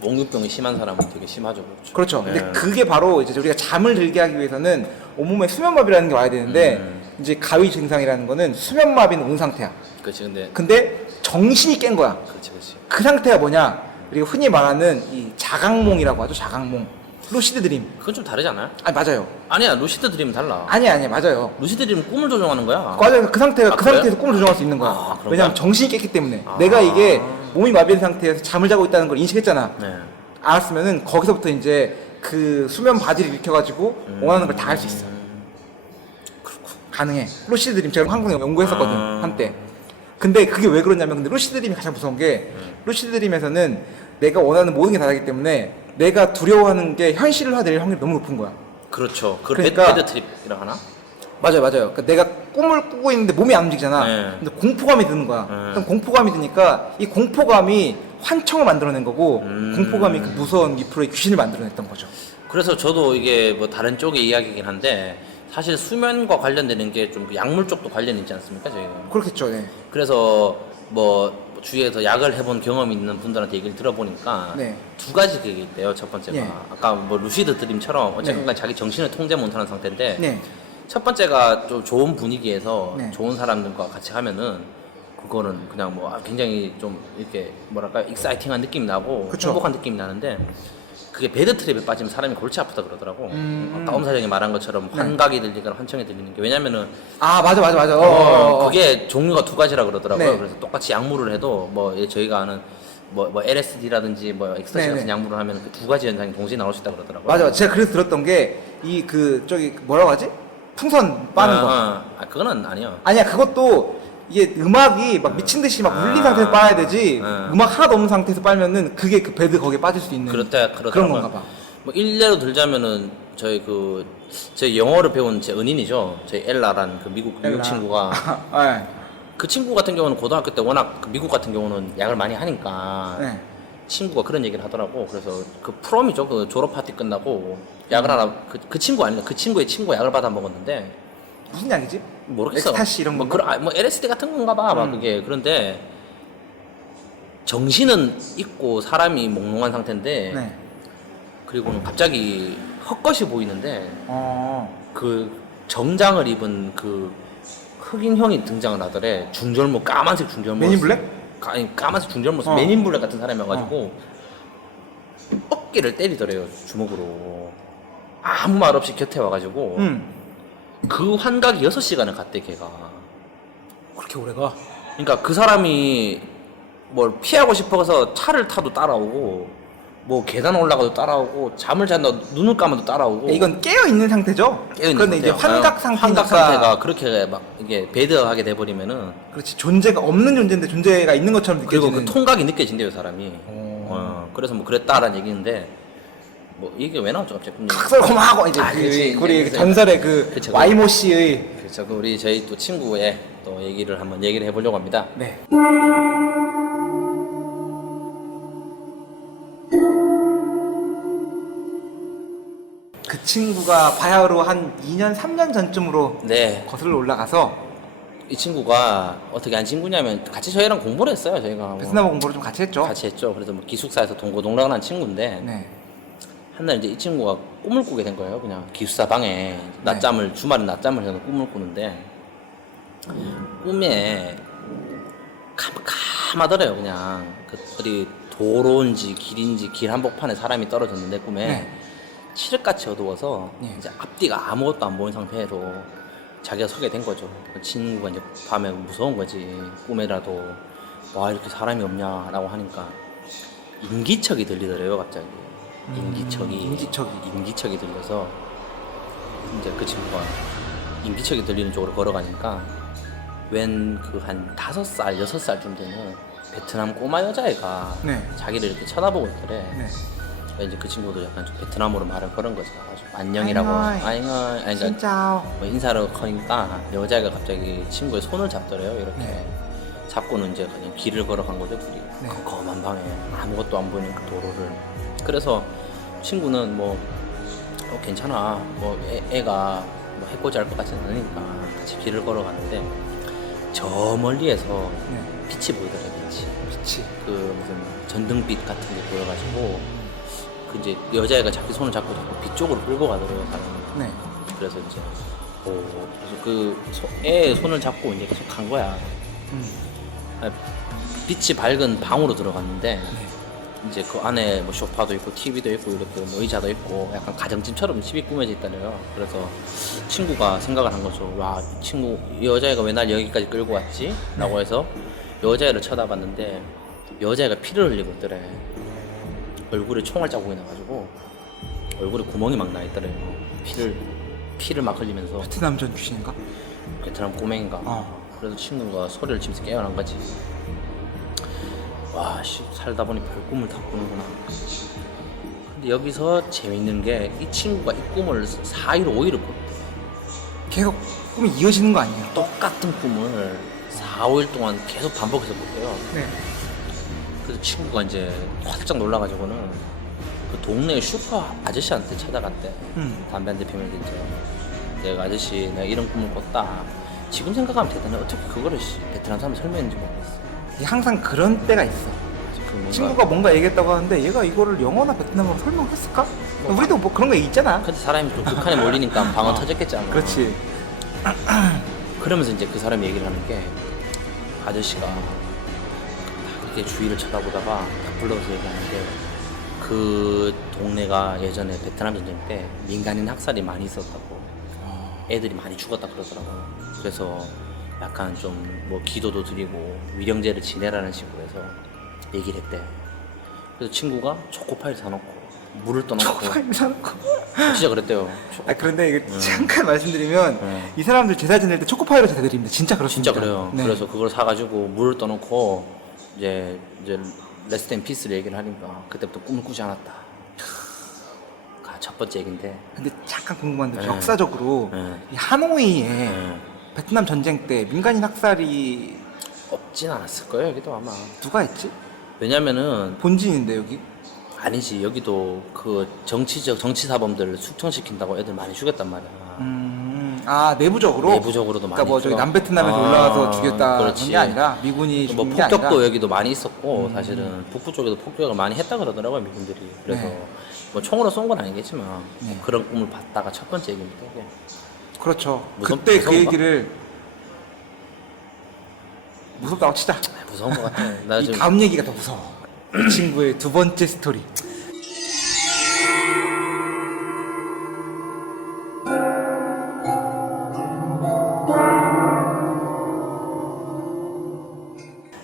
몽유병이 심한 사람은 되게 심하죠. 그렇죠. 네. 근데 그게 바로 이제 우리가 잠을 들게 하기 위해서는 온몸에 수면마비라는 게 와야 되는데 이제 가위 증상이라는 거는 수면마비는 온 상태야. 그렇지. 근데 정신이 깬 거야. 그렇지. 그 상태가 뭐냐? 우리가 흔히 말하는 이 자각몽이라고 하죠. 자각몽. 루시드 드림. 그건 좀 다르지 않아요? 아니 맞아요. 아니야. 루시드 드림은 달라. 아니야 맞아요. 루시드 드림은 꿈을 조종하는 거야. 맞아요. 그 상태가 아, 그 그래요? 상태에서 꿈을 조정할 수 있는 거야. 그런가요? 왜냐면 정신이 깼기 때문에. 아. 내가 이게 몸이 마비된 상태에서 잠을 자고 있다는 걸 인식했잖아. 네. 알았으면은 거기서부터 이제 그 수면 바디를 일으켜가지고 원하는 걸 다 할 수 있어. 가능해. 루시드 드림 제가 한국에 연구했었거든 한때. 근데 그게 왜 그러냐면 근데 루시드 드림이 가장 무서운 게 루시드 드림에서는 내가 원하는 모든 게 다 되기 때문에 내가 두려워하는 게 현실화될 확률이 너무 높은 거야. 그렇죠. 그 그러니까- 배드 트립이라 하나? 맞아요. 그러니까 내가 꿈을 꾸고 있는데 몸이 안 움직이잖아. 네. 근데 공포감이 드는 거야. 그럼 공포감이 드니까 이 공포감이 환청을 만들어낸 거고 공포감이 그 무서운 미프로의 귀신을 만들어냈던 거죠. 그래서 저도 이게 뭐 다른 쪽의 이야기긴 한데 사실 수면과 관련되는 게 좀 약물 쪽도 관련이 있지 않습니까, 저희가? 그렇겠죠. 네. 그래서 뭐 주위에서 약을 해본 경험이 있는 분들한테 얘기를 들어보니까 네. 두 가지 그게 있대요. 첫 번째가 예. 아까 뭐 루시드 드림처럼 어쨌든 네. 간에 자기 정신을 통제 못하는 상태인데 네. 첫 번째가 좀 좋은 분위기에서 네. 좋은 사람들과 같이 하면은 그거는 그냥 뭐 굉장히 좀 이렇게 뭐랄까 익사이팅한 느낌이 나고 그쵸. 행복한 느낌이 나는데 그게 배드 트랩에 빠지면 사람이 골치 아프다 그러더라고. 다음 사장이 말한 것처럼 네. 환각이 들리거나 환청이 들리는 게 왜냐면은 아 맞아. 그게 종류가 두 가지라 그러더라고요. 네. 그래서 똑같이 약물을 해도 뭐 저희가 아는 뭐 LSD라든지 뭐 엑스타시 네, 같은 네. 약물을 하면 그 두 가지 현상이 동시에 나올 수 있다 그러더라고요. 맞아. 제가 그래서 들었던 게 이 그 저기 뭐라고 하지? 풍선 빠는 거. 그거는 아니요. 아니야 그것도 이게 음악이 막 미친 듯이 막 울린 상태에서 빨아야 되지. 음악 하나도 없는 상태에서 빨면은 그게 그 배드 거기에 빠질 수 있는 그렇더라고요. 그런 건가 봐. 뭐 일례로 들자면은 저희 영어를 배운 제 은인이죠. 저희 엘라라는 그 미국 엘라. 친구가 네. 그 친구 같은 경우는 고등학교 때 워낙 그 미국 같은 경우는 약을 많이 하니까 네. 친구가 그런 얘기를 하더라고. 그래서 그 프롬이죠. 그 졸업 파티 끝나고 약을 하나 그 친구 아니라 그 친구의 친구가 약을 받아 먹었는데 무슨 약이지? 모르겠어. 엑스타시 이런 뭐 건가? 그런 뭐 LSD 같은 건가 봐. 막 그게 그런데 정신은 있고 사람이 몽롱한 상태인데 네. 그리고는 갑자기 헛것이 보이는데 어. 그 정장을 입은 그 흑인형이 등장을 하더래. 중절모 까만색 중절모. 맨인 블랙? 아니 까만색 중절모 어. 맨인 블랙 같은 사람이어가지고 어깨를 때리더래요 주먹으로. 아무 말 없이 곁에 와가지고 그 환각이 6시간을 갔대 걔가. 그렇게 오래 가? 그러니까 그 사람이 뭘 피하고 싶어서 차를 타도 따라오고 뭐 계단 올라가도 따라오고 잠을 잔다 눈을 감아도 따라오고. 이건 깨어 있는 상태죠. 깨어있는 그런데 이제 상태요. 환각 상태니까. 환각 상태가 그렇게 막 이게 배드하게 돼버리면은 그렇지, 존재가 없는 존재인데 존재가 있는 것처럼 그리고 느껴지는. 그 통각이 느껴진대요 사람이. 그래서 뭐 그랬다라는 얘기인데 뭐 이게 왜 나왔죠 갑자기? 각설고마하고 이제 그렇지. 우리 이제 전설의 그 그쵸. 와이모 씨의. 그렇죠. 우리 저희 또 친구의 또 얘기를 한번 얘기를 해보려고 합니다. 네. 그 친구가 바야흐로 한 2년 3년 전쯤으로 네. 거슬러 올라가서 이 친구가 어떻게 한 친구냐면 같이 저희랑 공부를 했어요. 저희가 뭐 베트남 공부를 좀 같이 했죠. 같이 했죠. 그래서 뭐 기숙사에서 동고동락한 친구인데 네. 한날 이제 이 친구가 꿈을 꾸게 된 거예요. 그냥 기숙사 방에 낮잠을 주말에 낮잠을 해서 꿈을 꾸는데 꿈에 캄캄하더래요. 그냥 그 어디 도로인지 길인지 길 한복판에 사람이 떨어졌는데 꿈에 네. 칠흑같이 어두워서 네. 이제 앞뒤가 아무것도 안 보이는 상태로 자기가 서게 된 거죠. 그 친구가 이제 밤에 무서운 거지. 꿈에라도 와 이렇게 사람이 없냐라고 하니까 인기척이 들리더래요. 갑자기 인기척이 들려서 이제 그 친구가 인기척이 들리는 쪽으로 걸어가니까 웬 그 한 5살, 6살쯤 되는 베트남 꼬마 여자애가 네. 자기를 이렇게 쳐다보고 있더래. 네. 그래서 이제 그 친구도 약간 좀 베트남어로 말을 걸은 거죠. 아주 안녕이라고. 아이고이. 아니 그러니까 진짜. 뭐 인사를 하니까 여자애가 갑자기 친구의 손을 잡더래요. 이렇게 네. 잡고는 이제 그냥 길을 걸어간 거죠. 둘이 네. 검한 방에 아무것도 안 보이는 그 도로를. 그래서 친구는 뭐 괜찮아. 뭐 애가 뭐 해코지 할 것 같지는 않으니까 같이 길을 걸어갔는데 저 멀리에서 네. 빛이 보이더래요. 빛이. 그 무슨 전등빛 같은 게 보여가지고 그 이제 여자애가 자기 손을 잡고 빛 쪽으로 끌고 가더라고요 사람이. 네. 그래서 이제 그래서 그 애 손을 잡고 이제 계속 간 거야. 아, 빛이 밝은 방으로 들어갔는데 네. 이제 그 안에 뭐 소파도 있고 TV도 있고 이렇게 뭐 의자도 있고 약간 가정집처럼 집이 꾸며져 있다래요. 그래서 친구가 생각을 한 거죠. 와, 이 친구 이 여자애가 왜 날 여기까지 끌고 왔지? 라고 해서 여자애를 쳐다봤는데 여자애가 피를 흘리고 있더래. 얼굴에 총알 자국이 나가지고 얼굴에 구멍이 막 나 있더래요. 피를 막 흘리면서 베트남전 귀신인가? 베트남 꼬맹인가. 그래서 친구가 소리를 치면서 깨어난 거지. 와, 씨, 살다 보니 별 꿈을 다 꾸는구나. 근데 여기서 재밌는 게 이 친구가 이 꿈을 4일, 5일을 꿨대. 계속 꿈이 이어지는 거 아니에요? 똑같은 꿈을 4, 5일 동안 계속 반복해서 꿨대요. 네. 그래서 친구가 이제 화들짝 놀라가지고는 그 동네 슈퍼 아저씨한테 찾아갔대. 담배 한 대 피면서 이제 내가 아저씨 내가 이런 꿈을 꿨다. 지금 생각하면 대단해. 어떻게 그거를 베트남 사람이 설명했는지 모르겠어. 이게 항상 그런 때가 있어. 그 뭔가 친구가 뭔가 얘기했다고 하는데 얘가 이거를 영어나 베트남어로 설명했을까? 우리도 뭐 그런 거 있잖아. 근데 사람이 좀 극한에 몰리니까 방언 터졌겠지 아마. 그렇지. 그러면서 이제 그 사람이 얘기를 하는 게 아저씨가 이렇게 주위를 쳐다보다가 딱 불러서 얘기하는 게 그 동네가 예전에 베트남 전쟁 때 민간인 학살이 많이 있었다고 애들이 많이 죽었다 그러더라고요. 그래서 약간 좀 뭐 기도도 드리고 위령제를 지내라는 식으로 해서 얘기를 했대. 그래서 친구가 초코파이를 사놓고 물을 떠놓고 초코파이 사놓고. 진짜 그랬대요. 아 그런데 이거 잠깐 말씀드리면 이 사람들 제사 지낼 때 초코파이로 제사 드립니다. 진짜 그렇습니다. 진짜 그래요. 네. 그래서 그걸 사가지고 물을 떠놓고 이제 레스트 앤 피스를 얘기를 하니까 그때부터 꿈을 꾸지 않았다. 첫 번째 얘기인데. 근데 잠깐 궁금한데 네. 역사적으로 네. 이 하노이에 네. 베트남 전쟁 때 민간인 학살이 없진 않았을 거예요 여기도 아마. 누가 했지? 왜냐면은 본진인데 여기? 아니지 여기도 그 정치 사범들을 숙청시킨다고 애들 많이 죽였단 말이야. 아 내부적으로? 내부적으로도 많이. 그러니까 뭐 저기 죽여. 남베트남에서 올라와서 죽였다 그렇지. 그런 게 아니라 미군이 뭐 죽인 게 아니라. 폭격도 여기도 많이 있었고 사실은 북부 쪽에도 폭격을 많이 했다 그러더라고요 미군들이. 그래서 네. 뭐 총으로 쏜 건 아니겠지만 네. 그런 꿈을 봤다가 첫 번째 얘기입니다. 이게. 그렇죠. 무섭- 그때 그 무서운가? 얘기를 무섭다고 치자. 무서운 것 같아. 나 이 지금 다음 얘기가 더 무서워. 이 친구의 두 번째 스토리.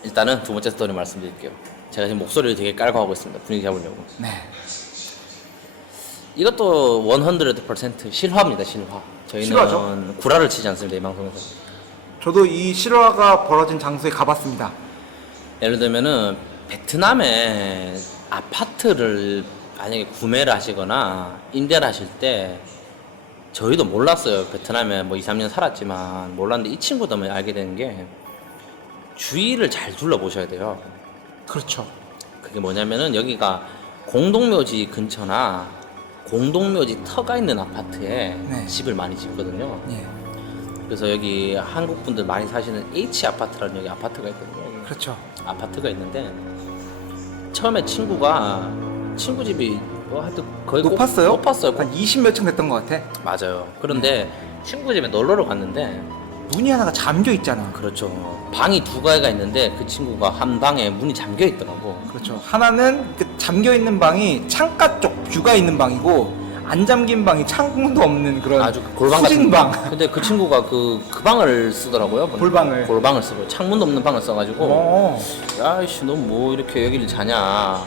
일단은 두 번째 스토리 말씀드릴게요. 제가 지금 목소리를 되게 깔고 하고 있습니다. 분위기 잡으려고. 네. 이것도 100% 실화입니다. 실화. 저희는 실화죠? 구라를 치지 않습니다. 이 방송에서. 저도 이 실화가 벌어진 장소에 가봤습니다. 예를 들면은 베트남에 아파트를 만약에 구매를 하시거나 임대를 하실 때 저희도 몰랐어요. 베트남에 뭐 2, 3년 살았지만 몰랐는데 이 친구들만 알게 되는 게 주위를 잘 둘러보셔야 돼요. 그렇죠. 그게 뭐냐면은 여기가 공동묘지 근처나 공동묘지 터가 있는 아파트에 네. 집을 많이 짓거든요. 예. 그래서 여기 한국 분들 많이 사시는 H 아파트라는 여기 아파트가 있거든요. 여기 그렇죠. 아파트가 있는데 처음에 친구 집이 뭐 하여튼 거의 높았어요? 높았어요. 한 20몇 층 됐던 것 같아. 맞아요. 그런데 친구 집에 놀러를 갔는데 문이 하나가 잠겨 있잖아. 그렇죠. 방이 두 개가 있는데 그 친구가 한 방에 문이 잠겨 있더라고. 그렇죠. 하나는 그 잠겨 있는 방이 창가 쪽 뷰가 있는 방이고 안 잠긴 방이 창문도 없는 그런 아주 골방 같은 후진 방. 근데 그 친구가 그 방을 쓰더라고요. 골방을. 골방을 쓰고 창문도 없는 방을 써가지고 어. 야이씨 너 뭐 이렇게 여기를 자냐.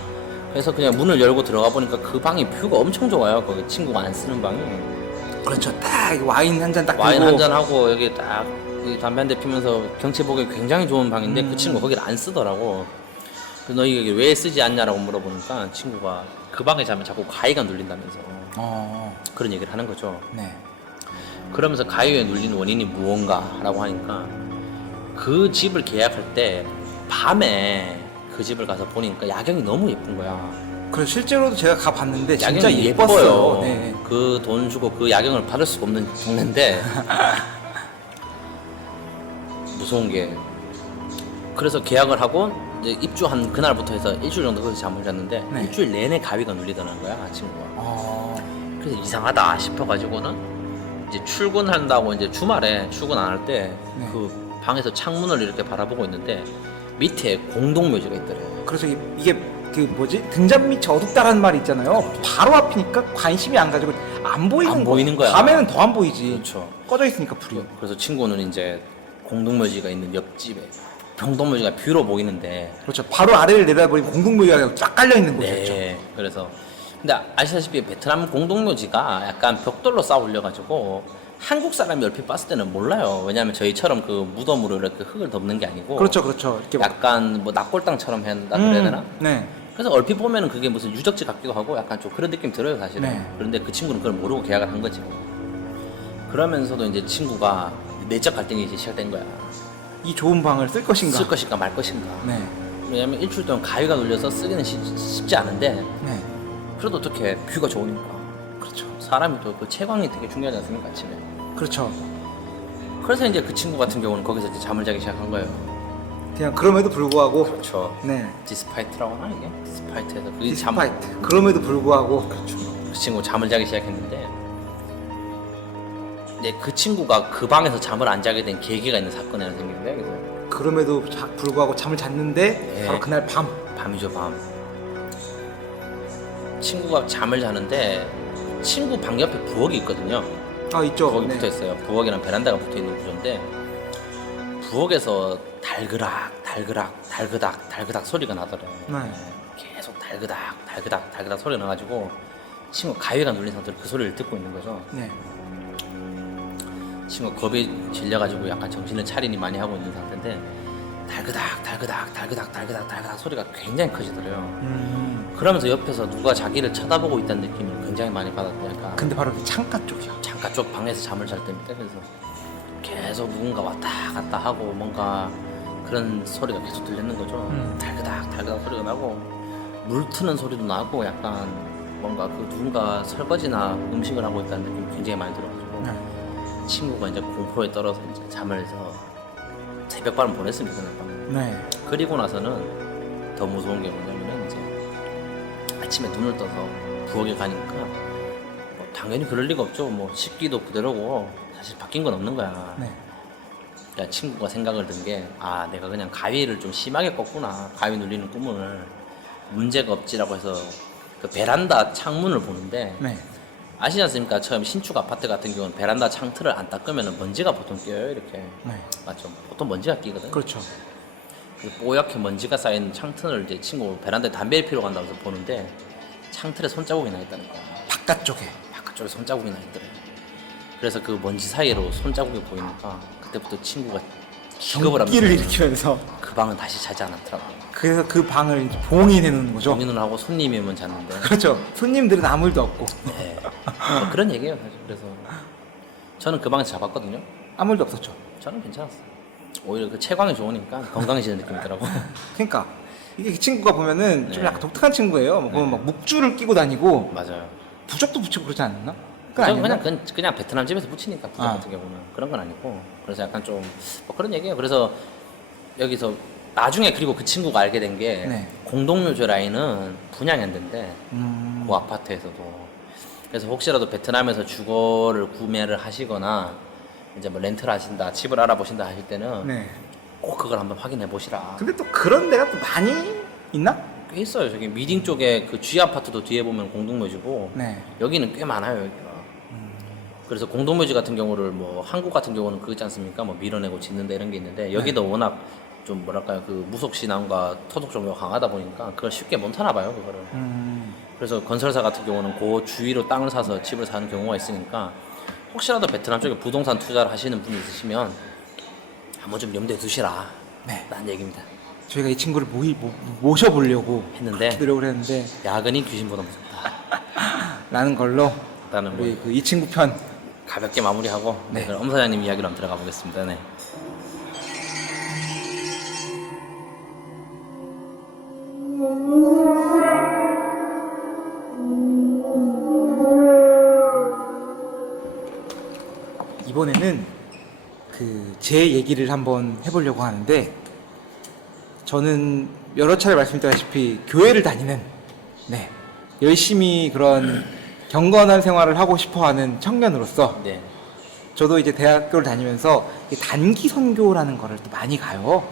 그래서 그냥 문을 열고 들어가 보니까 그 방이 뷰가 엄청 좋아요. 거기 친구가 안 쓰는 방이. 그렇죠. 딱 와인 한 잔 딱 와인 들고. 한잔 하고 여기 딱 담배 한 대 피면서 경치 보기 굉장히 좋은 방인데 그 친구 거기를 안 쓰더라고. 그래서 너 이게 왜 쓰지 않냐라고 물어보니까 친구가 그 방에 자면 자꾸 가위가 눌린다면서 그런 얘기를 하는 거죠. 네. 그러면서 가위에 눌린 원인이 무언가라고 하니까 그 집을 계약할 때 밤에 그 집을 가서 보니까 야경이 너무 예쁜 거야. 그래서 실제로도 제가 가봤는데 진짜 야경이 예뻤어요. 예뻐요. 네. 그 돈 주고 그 야경을 받을 수가 없는 동네인데 무서운 게 그래서 계약을 하고 이제 입주한 그날부터 해서 일주일 정도 거기서 잠을 잤는데 네. 일주일 내내 가위가 눌리더라는 거야 친구가. 어. 그래서 이상하다 싶어가지고는 이제 출근한다고 이제 주말에 출근 안 할 때 네. 그 방에서 창문을 이렇게 바라보고 있는데 밑에 공동묘지가 있더래요. 그래서 이게 그 뭐지 등잔 밑이 어둡다라는 말이 있잖아요. 바로 앞이니까 관심이 안 가지고 안 보이는 거야. 밤에는 더 안 보이지. 그렇죠. 꺼져 있으니까 불이. 그래서 친구는 이제 공동묘지가 있는 옆집에 공동묘지가 뷰로 보이는데 그렇죠. 바로 아래를 내다보니 공동묘지가 쫙 깔려 있는 곳이었죠. 네. 그래서 근데 아시다시피 베트남 공동묘지가 약간 벽돌로 쌓아 올려가지고 한국 사람이 얼핏 봤을 때는 몰라요. 왜냐하면 저희처럼 그 무덤으로 이렇게 흙을 덮는 게 아니고 그렇죠, 그렇죠. 이렇게 막- 약간 뭐 낙골당처럼 한다 그래야 되나? 네. 그래서 얼핏 보면은 그게 무슨 유적지 같기도 하고 약간 좀 그런 느낌 들어요 사실은. 네. 그런데 그 친구는 그걸 모르고 계약을 한 거지. 그러면서도 이제 친구가 내적 갈등이 이제 시작된 거야. 이 좋은 방을 쓸 것인가? 쓸 것인가 말 것인가. 네. 왜냐면 일주일 동안 가위가 눌려서 쓰기는 쉽지 않은데 네. 그래도 어떻게 뷰가 좋으니까. 그렇죠. 사람이 또 그 채광이 되게 중요하지 않습니까 아침에. 그렇죠. 그래서 이제 그 친구 같은 경우는 거기서 이제 잠을 자기 시작한 거예요. 그냥 그럼에도 불구하고 그렇죠. 네. 디스파이트라고 하나 이게? 디스파이트에서 그게 잠. 디스파이트. 그럼에도 불구하고 그렇죠. 그 친구 잠을 자기 시작했는데 네, 그 친구가 그 방에서 잠을 안 자게 된 계기가 있는 사건이 하나 생겼는데 그래서 그럼에도 불구하고 잠을 잤는데 네. 바로 그날 밤. 밤이죠 밤. 친구가 잠을 자는데 친구 방 옆에 부엌이 있거든요. 아 있죠. 부엌이 네. 붙어 있어요. 부엌이랑 베란다가 붙어 있는 구조인데 부엌에서 달그닥 소리가 나더래요. 네. 계속 달그닥 소리가 나가지고 친구 가위가 눌린 상태로 그 소리를 듣고 있는 거죠. 네. 친구가 겁에 질려가지고 약간 정신을 차리니 많이 하고 있는 상태인데 달그닥 소리가 굉장히 커지더래요. 그러면서 옆에서 누가 자기를 쳐다보고 있다는 느낌을 굉장히 많이 받았대요. 약간 근데 바로 그 창가 쪽이요. 창가 쪽 방에서 잠을 잘 때입니다. 그래서 계속 누군가 왔다 갔다 하고 뭔가 그런 소리가 계속 들리는 거죠. 달그닥 소리가 나고 물 트는 소리도 나고 약간 뭔가 그 누군가 설거지나 음식을 하고 있다는 느낌이 굉장히 많이 들어가지고 네. 친구가 이제 공포에 떨어서 이제 잠을 해서 새벽밤을 보냈습니다. 그날 밤. 네. 그리고 나서는 더 무서운 게 뭐냐면은 이제 아침에 눈을 떠서 부엌에 가니까 뭐 당연히 그럴 리가 없죠. 뭐 식기도 그대로고 사실 바뀐 건 없는 거야. 네. 그러니까 친구가 생각을 든 게 아 내가 그냥 가위를 좀 심하게 꺾구나. 가위 눌리는 꿈을 문제가 없지라고 해서 그 베란다 창문을 보는데 네. 아시지 않습니까? 처음 신축 아파트 같은 경우는 베란다 창틀을 안 닦으면 먼지가 보통 끼어요 이렇게. 네. 맞죠? 보통 먼지가 끼거든. 그렇죠. 그 뽀얗게 먼지가 쌓인 창틀을 이제 친구 베란다에 담배를 피러 간다면서 보는데 창틀에 손자국이 나 있다는 거야. 바깥쪽에 손자국이 나 있더래. 그래서 그 먼지 사이로 손자국이 보이니까 그때부터 친구가 기겁을 끼를 하면서 일으키면서 그 방은 다시 자지 않았더라고. 그래서 그 방을 이제 봉인해 놓는 거죠. 고민을 하고 손님이면 잤는데. 그렇죠. 손님들은 아무 일도 없고 네. 뭐 그런 얘기예요 사실. 그래서 저는 그 방에서 잡았거든요. 아무 일도 없었죠. 저는 괜찮았어요. 오히려 그 채광이 좋으니까 건강해지는 느낌이더라고. 그러니까 이게 이 친구가 보면은 좀 네. 약간 독특한 친구예요. 뭐 보면 막 묵주를 끼고 다니고 맞아요. 부적도 붙이고 그러지 않았나? 저는 그냥 베트남 집에서 붙이니까 부적 아. 같은 경우는 그런 건 아니고 그래서 약간 좀 뭐 그런 얘기예요. 그래서 여기서 나중에 그리고 그 친구가 알게 된 게 네. 공동묘지 라인은 분양이 안 된대. 그 아파트에서도. 그래서 혹시라도 베트남에서 주거를 구매를 하시거나 이제 뭐 렌트를 하신다, 집을 알아보신다 하실 때는 네. 꼭 그걸 한번 확인해 보시라. 근데 또 그런 데가 또 많이 있나? 꽤 있어요. 저기 미딩 쪽에 그 G 아파트도 뒤에 보면 공동묘지고 네. 여기는 꽤 많아요. 여기가. 그래서 공동묘지 같은 경우를 뭐 한국 같은 경우는 그거 있지 않습니까? 뭐 밀어내고 짓는다 이런 게 있는데 여기도 워낙 좀 뭐랄까요 그 무속 신앙과 토속 종교가 강하다 보니까 그걸 쉽게 못 하나 봐요 그거를. 그래서 건설사 같은 경우는 그 주위로 땅을 사서 집을 사는 경우가 있으니까 혹시라도 베트남 쪽에 부동산 투자를 하시는 분이 있으시면 한번 좀 염두에 두시라. 네. 라는 얘기입니다. 저희가 이 친구를 모셔보려고 했는데 노력을 했는데 야근이 귀신보다 무섭다. 라는 걸로 일단은 뭐 우리 그 이 친구 편 가볍게 마무리하고 네. 네. 그럼 엄 사장님 이야기로 한번 들어가 보겠습니다. 네. 이번에는 그 제 얘기를 한번 해보려고 하는데 저는 여러 차례 말씀드렸다시피 교회를 다니는 네 열심히 그런 경건한 생활을 하고 싶어하는 청년으로서 네. 저도 이제 대학교를 다니면서 이 단기 선교라는 거를 또 많이 가요.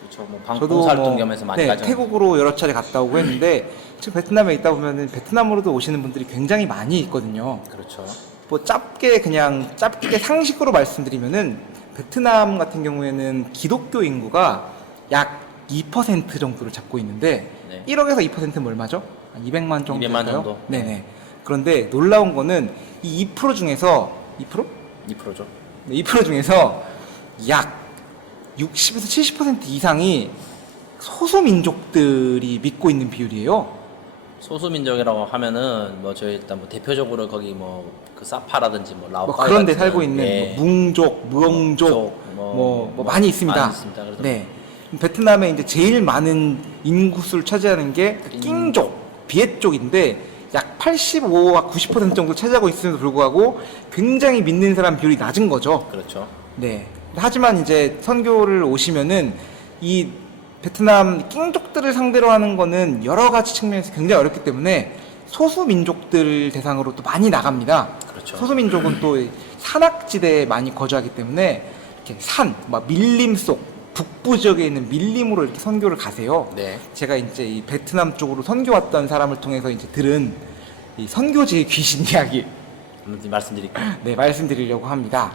그렇죠. 뭐 봉사활동 겸해서 많이 네, 가죠. 태국으로 여러 차례 갔다 오고 했는데 지금 베트남에 있다 보면은 베트남으로도 오시는 분들이 굉장히 많이 있거든요. 그렇죠. 뭐 짧게 상식으로 말씀드리면은 베트남 같은 경우에는 기독교 인구가 약 2% 정도를 잡고 있는데 네. 1억에서 2%는 얼마죠? 한 200만 정도 200만 정도. 네네. 그런데 놀라운 거는 이 2% 중에서 2%? 2%죠. 네, 2% 중에서 약 60에서 70% 이상이 소수민족들이 믿고 있는 비율이에요. 소수민족이라고 하면은 뭐 저희 일단 뭐 대표적으로 거기 뭐 그 사파라든지 뭐 라오카이 뭐 그런 데 같은, 살고 있는 예. 뭐 뭉족, 무엉족 뭐 많이 있습니다. 많이 있습니다. 그래서 네. 베트남에 이제 제일 많은 인구수를 차지하는 게 낑족, 비엣족인데 약 85와 90% 정도 차지하고 있음에도 불구하고 굉장히 믿는 사람 비율이 낮은 거죠. 그렇죠. 네. 하지만 이제 선교를 오시면은 이 베트남 낑족들을 상대로 하는 거는 여러 가지 측면에서 굉장히 어렵기 때문에 소수민족들 대상으로 또 많이 나갑니다. 그렇죠. 소수민족은 또 산악지대에 많이 거주하기 때문에 이렇게 막 밀림 속 북부 지역에 있는 밀림으로 이렇게 선교를 가세요. 네. 제가 이제 이 베트남 쪽으로 선교 왔던 사람을 통해서 이제 들은 이 선교지의 귀신 이야기, 한번 말씀드릴게요. 네, 말씀드리려고 합니다.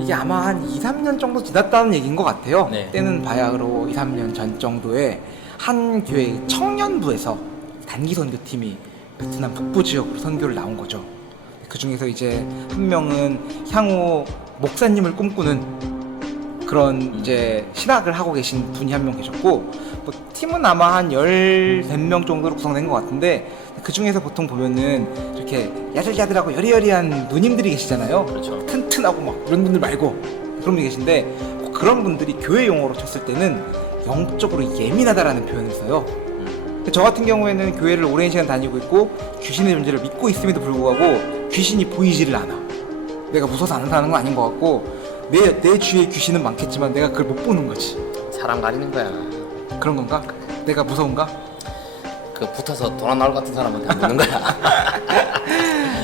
이게 아마 한 2, 3년 정도 지났다는 얘기인 것 같아요. 네. 때는 바야흐로 2, 3년 전 정도에 한 교회 청년부에서 단기 선교팀이 베트남 북부 지역으로 선교를 나온 거죠. 그 중에서 이제 한 명은 향후 목사님을 꿈꾸는 그런 이제 신학을 하고 계신 분이 한 명 계셨고, 뭐 팀은 아마 한 13명 정도로 구성된 것 같은데, 그 중에서 보통 보면은 이렇게 야들야들하고 여리여리한 누님들이 계시잖아요. 그렇죠. 튼튼하고 막 이런 분들 말고 그런 분이 계신데, 그런 분들이 교회 용어로 쳤을 때는 영적으로 예민하다라는 표현을 써요. 저 같은 경우에는 교회를 오랜 시간 다니고 있고 귀신의 존재를 믿고 있음에도 불구하고 귀신이 보이지를 않아. 내가 무서워서 안 사는 건 아닌 것 같고, 내 주위에 귀신은 많겠지만 내가 그걸 못 보는 거지. 사람 가리는 거야. 그런 건가? 내가 무서운가? 그 붙어서 돈 안 나올 것 같은 사람한테 묻는 거야.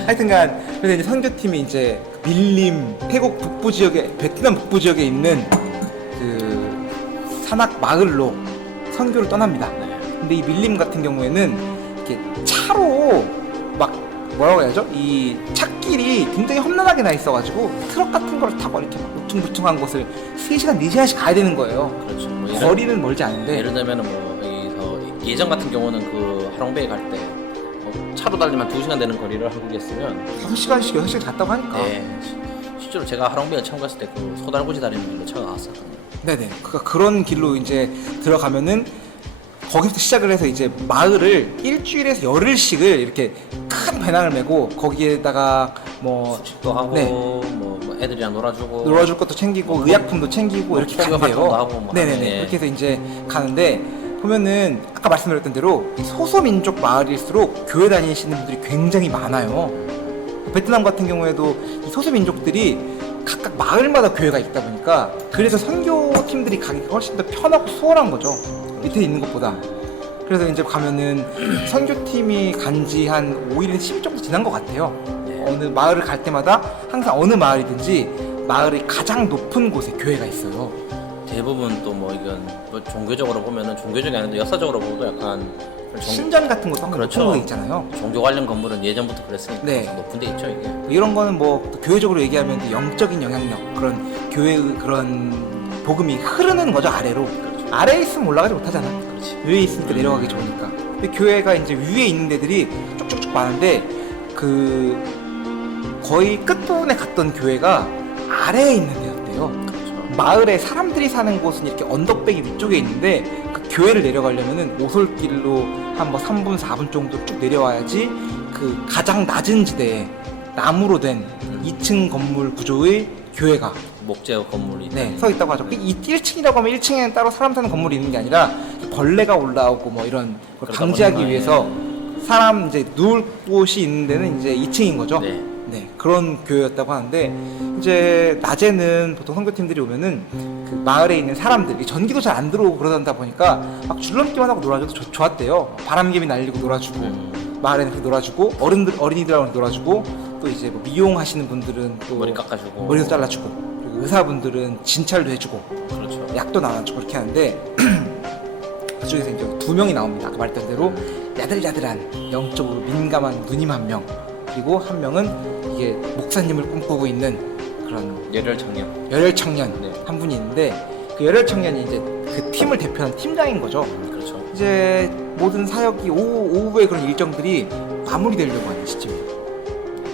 하여튼간 그래서 이제 선교팀이 이제 밀림, 태국 북부 지역에, 베트남 북부 지역에 있는 그 산악 마을로 선교를 떠납니다. 근데 이 밀림 같은 경우에는 이렇게 차로 막 뭐라고 해야죠? 이 찻길이 굉장히 험난하게 나 있어가지고 트럭 같은 걸 타고 이렇게 막 울퉁불퉁한 곳을 3시간, 4시간씩 가야 되는 거예요. 그렇죠. 뭐 거리는 멀지 않은데. 예를 들면은 뭐 여기서 예전 같은 경우는 그 하롱베이 갈 때 뭐 차로 달리면 2시간 되는 거리를 한국에 있으면 5시간씩, 6시간 갔다고 하니까. 네, 실제로 제가 하롱베이 처음 갔을 때 그 소달구지 다리는 길로 차가 갔었거든요. 네네. 그러니까 그런 길로 이제 들어가면은 거기부터 시작을 해서 이제 마을을 일주일에서 열흘씩을 이렇게 큰 배낭을 메고 거기에다가 뭐 또 하고 네. 뭐 애들이랑 놀아주고 놀아줄 것도 챙기고 의약품도 챙기고 뭐 이렇게 총격 간대요. 활동도 하고 뭐 네네네. 하네. 그렇게 해서 이제 가는데 보면은 아까 말씀드렸던 대로 소수민족 마을일수록 교회 다니시는 분들이 굉장히 많아요. 베트남 같은 경우에도 이 소수민족들이 각각 마을마다 교회가 있다 보니까 그래서 선교팀들이 가기가 훨씬 더 편하고 수월한 거죠. 밑에 있는 것보다. 그래서 이제 가면은 선교팀이 간지 한 5일에서 10일 정도 지난 것 같아요. 어느 마을을 갈 때마다 항상 어느 마을이든지 마을의 가장 높은 곳에 교회가 있어요. 대부분 또 뭐 이건 뭐 종교적으로 보면은 종교적이 아닌데 역사적으로 보도 약간 신전 같은 것도 항상 그렇죠. 높은 곳에 있잖아요. 종교 관련 건물은 예전부터 그랬으니까 네. 높은 데 있죠 이게. 이런 거는 뭐 또 교회적으로 얘기하면 또 영적인 영향력 그런 교회의 그런 복음이 흐르는 거죠 아래로. 그렇죠. 아래에 있으면 올라가지 못하잖아. 그렇지. 위에 있으니까 내려가기 좋으니까. 근데 교회가 이제 위에 있는 데들이 쭉쭉쭉 많은데 그 거의 끝부분에 갔던 교회가 아래에 있는 데였대요. 그렇죠. 마을에 사람들이 사는 곳은 이렇게 언덕배기 위쪽에 있는데 그 교회를 내려가려면은 오솔길로 한 뭐 3분 4분 정도 쭉 내려와야지 그 가장 낮은 지대에 나무로 된 2층 건물 구조의 교회가 목재 건물이 서 있다고 하죠. 이 1층이라고 하면 1층에는 따로 사람 사는 건물이 있는 게 아니라 벌레가 올라오고 뭐 이런 걸 그러다 방지하기 보니까, 위해서 사람 이제 누울 곳이 있는 데는 이제 2층인 거죠. 네. 네, 그런 교회였다고 하는데 이제 낮에는 보통 선교팀들이 오면은 그 마을에 있는 사람들 전기도 잘 안 들어오고 그러다 보니까 막 줄넘기만 하고 놀아줘도 좋았대요. 바람개비 날리고 놀아주고 마을에는 그렇게 놀아주고 어린이들하고 놀아주고 또 이제 뭐 미용하시는 분들은 또 머리 깎아주고 머리도 잘라주고 그리고 의사분들은 진찰도 해주고 그렇죠. 약도 나눠주고 그렇게 하는데 그중에서 이제 2명이 나옵니다. 아까 말했던 대로 야들야들한 영적으로 민감한 누님 1명 그리고 1명은 이게 목사님을 꿈꾸고 있는 그런 열혈 청년. 열혈 청년 네. 한 분이 있는데 그 열혈 청년이 이제 그 팀을 대표하는 팀장인 거죠. 그렇죠. 이제 모든 사역이 오후에 그런 일정들이 마무리되려고 하는 시점이에요.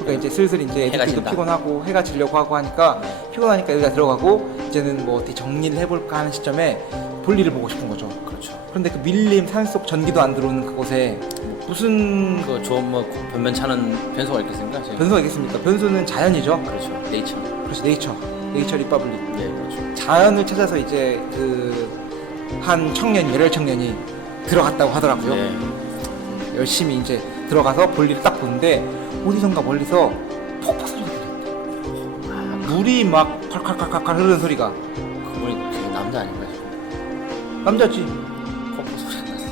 그러니까 이제 슬슬 이제 해가 애들도 진다. 피곤하고 해가 지려고 하고 하니까 네. 피곤하니까 여기가 들어가고 이제는 뭐 어떻게 정리를 해볼까 하는 시점에 볼일을 보고 싶은 거죠. 그렇죠. 그런데 그 밀림 산속 전기도 안 들어오는 그곳에 무슨 그 좋은 뭐 변변찮은 변수가 있겠습니까? 지금? 변수가 있겠습니까? 변수는 자연이죠. 그렇죠. 네이처. 그렇죠. 네이처 리퍼블릭. 네, 그렇죠. 자연을 찾아서 이제 그 한 청년이 열혈 청년이 들어갔다고 하더라고요. 네. 열심히 이제 들어가서 볼일을 딱 보는데 어디선가 멀리서 폭포 소리가 들렸대. 물이 막 칼칼칼칼 흐르는 소리가. 그분이 그 남자 아닌가 지금? 남자지. 폭포 소리가 났어.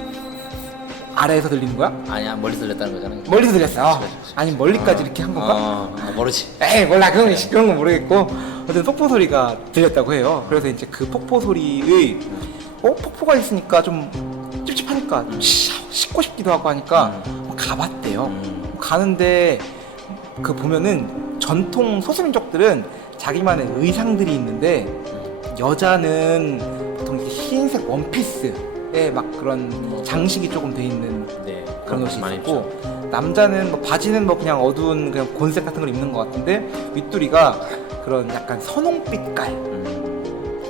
아래에서 들리는 거야? 아니야, 멀리서 들렸다는 거잖아요. 멀리서 들렸어. 아니 멀리까지 이렇게 한 건가? 모르지. 에이 몰라 그런 건 모르겠고 어쨌든 폭포 소리가 들렸다고 해요. 그래서 이제 그 폭포 소리의 폭포가 있으니까 좀 찝찝하니까 좀 씻고 싶기도 하고 하니까 가봤대요. 가는데 그 보면은 전통 소수민족들은 자기만의 의상들이 있는데 여자는 보통 이렇게 흰색 원피스에 막 그런 장식이 조금 돼 있는 네, 그런 옷이 많이 있고 입죠. 남자는 뭐 바지는 뭐 그냥 어두운 그냥 곤색 같은 걸 입는 것 같은데 윗두리가 그런 약간 선홍빛깔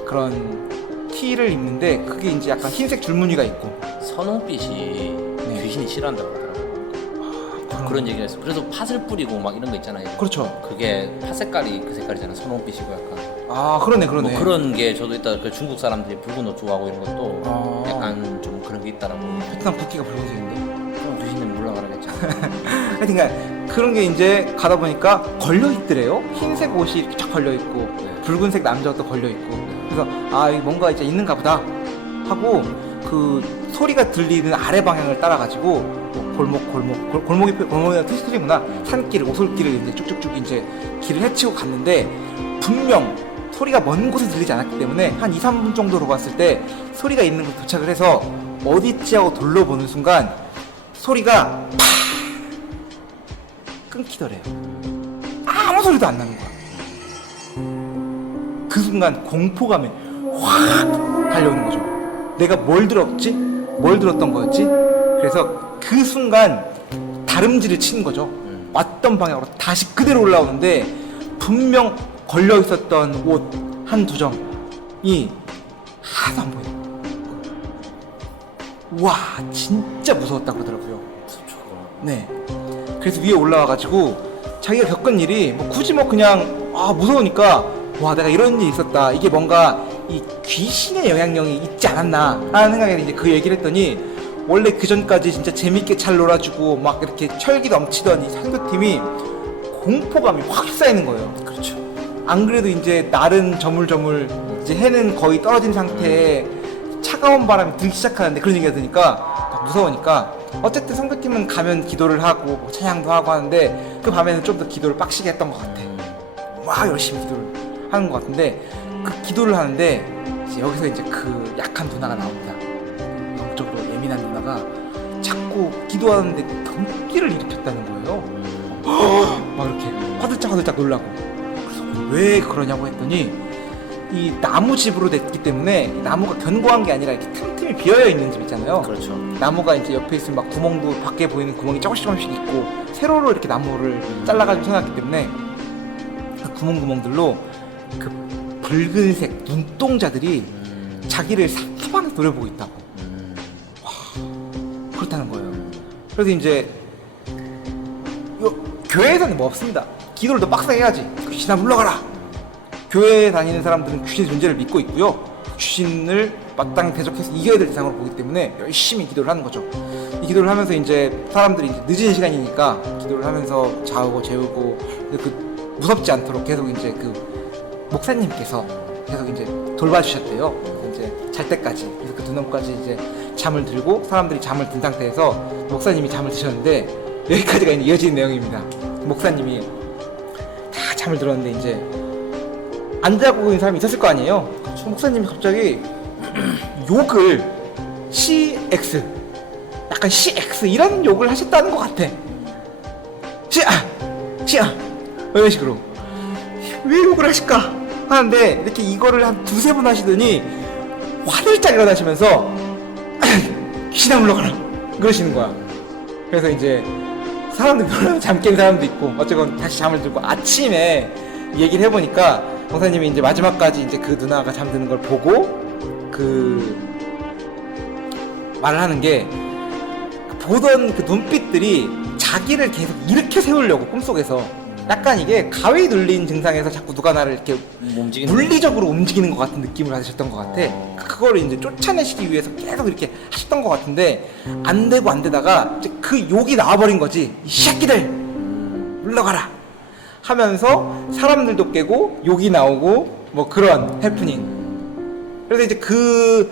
그런 티를 입는데 그게 이제 약간 흰색 줄무늬가 있고 선홍빛이 네. 귀신이 싫어한다고 하더라고요. 그런 얘기가 있어요. 그래서 팥을 뿌리고 막 이런 거 있잖아요. 그렇죠. 그게 팥 색깔이 그 색깔이잖아요. 선홍빛이고 약간. 아 그러네 뭐 그런 게 저도 있다. 그 중국 사람들이 붉은 옷 좋아하고 이런 것도 약간 좀 그런 게 있다라고. 베트남 국기가 붉은색인데 그럼 귀신은 물러가라겠죠. 하여튼 그러니까 그런 게 이제 가다 보니까 걸려 있더래요. 흰색 옷이 이렇게 쫙 걸려 있고 붉은색 남자가 또 걸려 있고 그래서 아 여기 뭔가 이제 있는가 보다 하고 그 소리가 들리는 아래 방향을 따라가지고 뭐 골목이 틀리구나 산길 오솔길을 이제 쭉쭉쭉 이제 길을 헤치고 갔는데 분명 소리가 먼 곳에 들리지 않았기 때문에 한 2, 3분 정도로 봤을 때 소리가 있는 곳에 도착을 해서 어디지 하고 돌려보는 순간 소리가 팍 끊기더래요. 아무 소리도 안 나는 거야. 그 순간 공포감이 확 달려오는 거죠. 내가 뭘 들었지? 뭘 들었던 거였지? 그래서 그 순간 다름질을 치는 거죠. 왔던 방향으로 다시 그대로 올라오는데 분명 걸려 있었던 옷 한두 점이 하나도 안 보여요. 와, 진짜 무서웠다 그러더라고요. 네. 그래서 위에 올라와가지고 자기가 겪은 일이 뭐 굳이 뭐 그냥 무서우니까 와, 내가 이런 일이 있었다. 이게 뭔가 이 귀신의 영향력이 있지 않았나 하는 생각에 이제 그 얘기를 했더니 원래 그 전까지 진짜 재밌게 잘 놀아주고 막 이렇게 철기 넘치던 이 선교팀이 공포감이 확 쌓이는 거예요. 그렇죠. 안 그래도 이제 날은 저물저물 이제 해는 거의 떨어진 상태에 차가운 바람이 들기 시작하는데 그런 얘기가 드니까 막 무서우니까 어쨌든 선교팀은 가면 기도를 하고 뭐 찬양도 하고 하는데 그 밤에는 좀 더 기도를 빡시게 했던 것 같아. 막 열심히 기도를 하는 것 같은데 그 기도를 하는데 이제 여기서 이제 그 약한 누나가 나옵니다. 영적으로 예민한 누나가 자꾸 기도하는데 경기를 일으켰다는 거예요. 막 이렇게 화들짝 놀라고. 그래서 왜 그러냐고 했더니 이 나무집으로 됐기 때문에 나무가 견고한 게 아니라 이렇게 틈틈이 비어져 있는 집 있잖아요. 그렇죠. 나무가 이제 옆에 있으면 막 구멍도 밖에 보이는 구멍이 조금씩 있고 세로로 이렇게 나무를 잘라가지고 세놨기 때문에 그 구멍들로 그 붉은색 눈동자들이 자기를 사방에서 노려보고 있다고. 와, 그렇다는 거예요. 그래서 이제 교회에서는 뭐 없습니다. 기도를 더 빡세게 해야지. 귀신아 물러가라. 교회에 다니는 사람들은 귀신의 존재를 믿고 있고요. 귀신을 마땅히 대적해서 이겨야 될 대상으로 보기 때문에 열심히 기도를 하는 거죠. 이 기도를 하면서 이제 사람들이 이제 늦은 시간이니까 기도를 하면서 자우고 재우고 그 무섭지 않도록 계속 이제 그 목사님께서 계속 이제 돌봐주셨대요. 이제 잘 때까지. 그래서 그 두놈까지 이제 잠을 들고 사람들이 잠을 든 상태에서 목사님이 잠을 드셨는데 여기까지가 이제 이어지는 내용입니다. 목사님이 다 잠을 들었는데 이제 안 자고 있는 사람이 있었을 거 아니에요. 목사님이 갑자기 욕을 CX 약간 CX 이런 욕을 하셨다는 것 같아. 시아 이런 식으로 왜 욕을 하실까 하는데 이렇게 이거를 한 두세 번 하시더니 화들짝 일어나시면서 귀신아 물러가라 그러시는 거야. 그래서 이제 사람들 별로 잠 깬 사람도 있고 어쨌건 다시 잠을 들고 아침에 얘기를 해보니까 목사님이 이제 마지막까지 이제 그 누나가 잠드는 걸 보고 그 말을 하는 게 보던 그 눈빛들이 자기를 계속 일으켜 세우려고 꿈속에서 약간 이게 가위 눌린 증상에서 자꾸 누가 나를 이렇게 물리적으로 움직이는 것 같은 느낌을 받으셨던 것 같아. 그거를 이제 쫓아내시기 위해서 계속 이렇게 하셨던 것 같은데 안 되다가 이제 그 욕이 나와버린 거지. 이 새끼들 물러가라 하면서 사람들도 깨고 욕이 나오고 뭐 그런 해프닝. 그래서 이제 그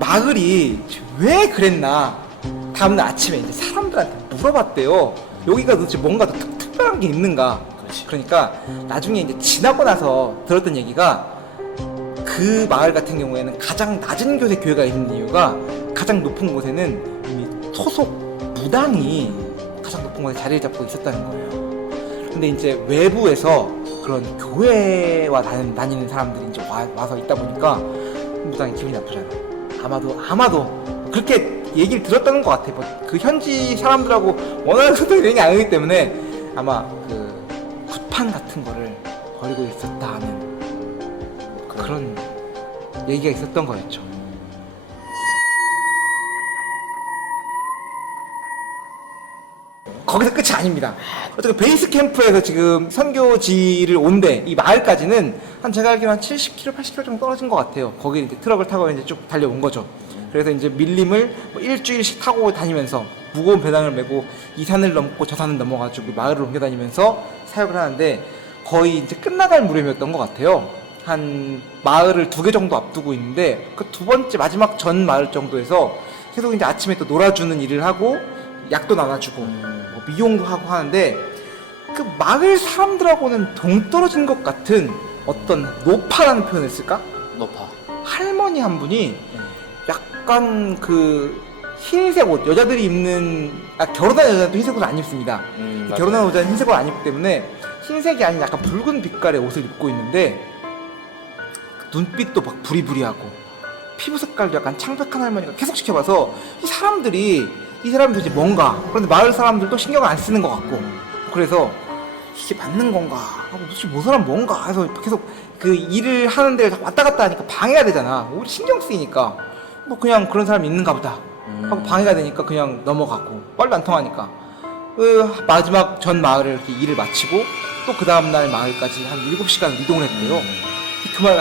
마을이 왜 그랬나 다음날 아침에 이제 사람들한테 물어봤대요. 여기가 도대체 뭔가 더 특별한 게 있는가. 그러니까 나중에 이제 지나고 나서 들었던 얘기가 그 마을 같은 경우에는 가장 낮은 곳에 교회가 있는 이유가 가장 높은 곳에는 이미 소속 무당이 가장 높은 곳에 자리를 잡고 있었다는 거예요. 근데 이제 외부에서 그런 교회와 다니는 사람들이 이제 와서 있다 보니까 무당이 기분이 나쁘잖아. 아마도 그렇게 얘기를 들었다는 것 같아. 뭐 그 현지 사람들하고 원하는 소통이 되는 게 아니기 때문에 아마 그 굿판 같은 거를 버리고 있었다 하는 그런 얘기가 있었던 거였죠. 거기서 끝이 아닙니다. 어쨌든 베이스 캠프에서 지금 선교지를 온대 이 마을까지는 한 제가 알기로 한 70km, 80km 정도 떨어진 것 같아요. 거기 이제 트럭을 타고 이제 쭉 달려온 거죠. 그래서 이제 밀림을 뭐 일주일씩 타고 다니면서 무거운 배낭을 메고 이 산을 넘고 저 산을 넘어가지고 마을을 옮겨 다니면서 사역을 하는데 거의 이제 끝나갈 무렵이었던 것 같아요. 한 마을을 2개 정도 앞두고 있는데 그 두 번째 마지막 전 마을 정도에서 계속 이제 아침에 또 놀아주는 일을 하고 약도 나눠주고 뭐 미용도 하고 하는데 그 마을 사람들하고는 동떨어진 것 같은 어떤 노파라는 표현을 쓸까? 높아. 할머니 한 분이 약간 그 흰색 옷 여자들이 입는 결혼한 여자도 흰색 옷을 안 입습니다. 결혼한 여자는 흰색 옷을 안 입기 때문에 흰색이 아닌 약간 붉은 빛깔의 옷을 입고 있는데 눈빛도 막 부리부리하고 피부 색깔도 약간 창백한 할머니가 계속 지켜봐서 이 사람들이 이제 뭔가, 그런데 마을 사람들도 신경을 안 쓰는 것 같고, 그래서 이게 맞는 건가 하고 도대체 뭐 사람 뭔가 해서 계속 그 일을 하는 데를 왔다 갔다 하니까 방해가 되잖아. 우리 신경 쓰이니까 뭐 그냥 그런 사람이 있는가 보다 하고 방해가 되니까 그냥 넘어가고 말도 안 통하니까 그 마지막 전 마을을 이렇게 일을 마치고 또 그 다음날 마을까지 한 7시간 이동을 했대요. 그 말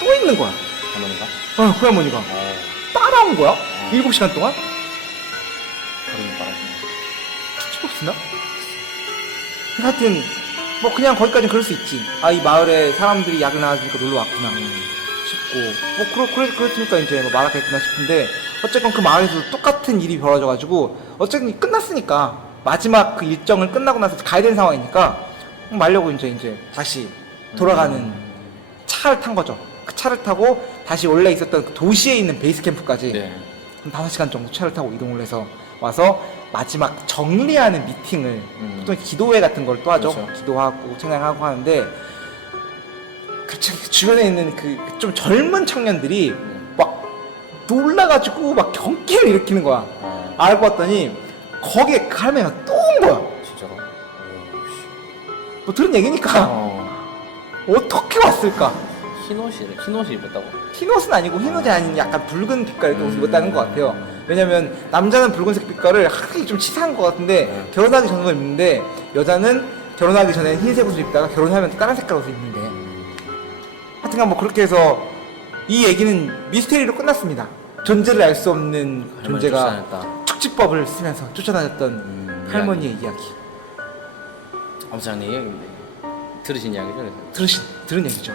또 있는 거야. 할머니가? 그 할머니가 따라온 거야. 7시간 동안? 그러니까. 축집없으나? 하여튼 뭐 그냥 거기까지는 그럴 수 있지. 아, 이 마을에 사람들이 약을 나와주니까 놀러 왔구나 싶고 뭐 그렇으니까 이제 뭐 말하겠구나 싶은데, 어쨌건 그 마을에서도 똑같은 일이 벌어져가지고 어쨌든 끝났으니까 마지막 그 일정을 끝나고 나서 가야 되는 상황이니까 말려고 이제 다시 돌아가는 차를 탄 거죠. 그 차를 타고 다시 원래 있었던 그 도시에 있는 베이스 캠프까지 네. 5시간 정도 차를 타고 이동을 해서 와서 마지막 정리하는 미팅을, 보통 기도회 같은 걸 또 하죠. 그렇죠. 기도하고 찬양하고 하는데, 갑자기 주변에 있는 그 좀 젊은 청년들이 막 놀라가지고 막 경기를 일으키는 거야. 알고 봤더니 거기에 그 할머니가 또 온 거야. 진짜로? 뭐 들은 얘기니까 어떻게 왔을까? 흰 옷이 입었다고? 흰 옷은 아니고, 흰 옷이 아닌 약간 붉은 빛깔의 옷을 입었다는 것 같아요. 왜냐면 남자는 붉은색 빛깔을 하기 좀 치사한 것 같은데 결혼하기 전에 입는데, 여자는 결혼하기 전에 흰색 옷을 입다가 결혼하면 또 다른 색깔 옷을 입는데, 하여튼간 뭐 그렇게 해서 이 얘기는 미스테리로 끝났습니다. 존재를 알 수 없는 존재가 쫓아다녔다. 축지법을 쓰면서 쫓아다녔던 할머니의 이야기. 엄청난 얘기인데 들으신 이야기죠? 그래서. 들은 얘기죠.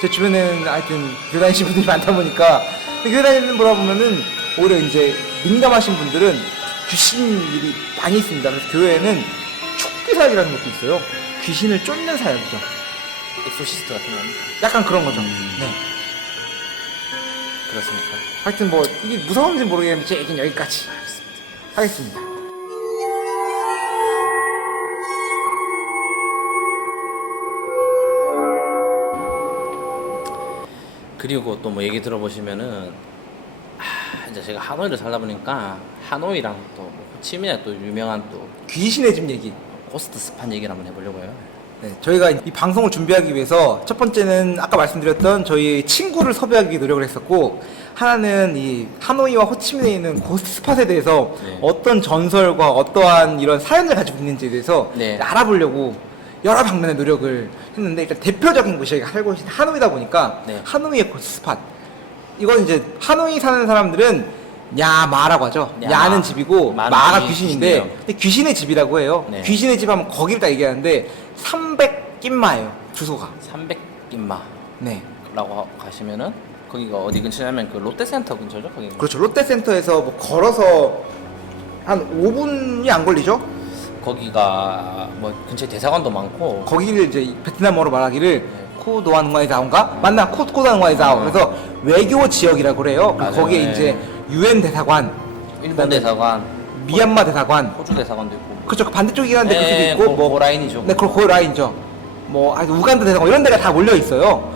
제 주변에는 하여튼 교회 다니시는 분들이 많다 보니까, 근데 교회 다니는 거라 보면은 오히려 이제 민감하신 분들은 귀신 일이 많이 있습니다. 그래서 교회에는 축기 사역이라는 것도 있어요. 귀신을 쫓는 사역이죠. 엑소시스트 같은 거 아닙니까? 약간 그런 거죠. 네. 그렇습니까? 하여튼 뭐 이게 무서운지 모르겠는데 제 얘기는 여기까지 하겠습니다. 그리고 또 뭐 얘기 들어보시면은 이제 제가 하노이를 살다 보니까 하노이랑 또 호치민에 또 유명한 또 귀신의 집 얘기. 고스트 스판 얘기를 한번 해보려고요. 네, 저희가 이 방송을 준비하기 위해서 첫 번째는 아까 말씀드렸던 저희 친구를 섭외하기 위해 노력을 했었고, 하나는 이 하노이와 호치민에 있는 고스트 스팟에 대해서 네. 어떤 전설과 어떠한 이런 사연을 가지고 있는지에 대해서 네. 알아보려고 여러 방면의 노력을 했는데, 일단 대표적인 곳이 저희가 살고 있는 하노이다 보니까 네. 하노이의 고스트 스팟. 이건 이제 하노이 사는 사람들은 야마라고 하죠. 야마. 야는 집이고 마는 마가 집이 귀신인데, 귀신이에요. 근데 귀신의 집이라고 해요. 네. 귀신의 집 하면 거기를 딱 얘기하는데 300김마예요, 주소가. 300김마라고 네. 가시면은 거기가 어디 근처냐면 그 롯데센터 근처죠, 거기. 그렇죠. 롯데센터에서 뭐 걸어서 한 5분이 안 걸리죠? 거기가 뭐 근처에 대사관도 많고. 거기를 이제 베트남어로 말하기를 코도안과이자오인가? 맞나? 코도안과이자오. 그래서 외교 지역이라고 그래요. 맞아요. 거기에 네. 이제 유엔 대사관, 일본 그다음에 대사관, 미얀마 대사관. 호주 대사관도 있고. 그렇죠. 그 반대쪽이긴 한데 네, 그쪽도 있고 뭐 그 라인이죠. 네, 그 라인이죠. 뭐 아주 우간다 대사관 이런 데가 다 몰려 있어요.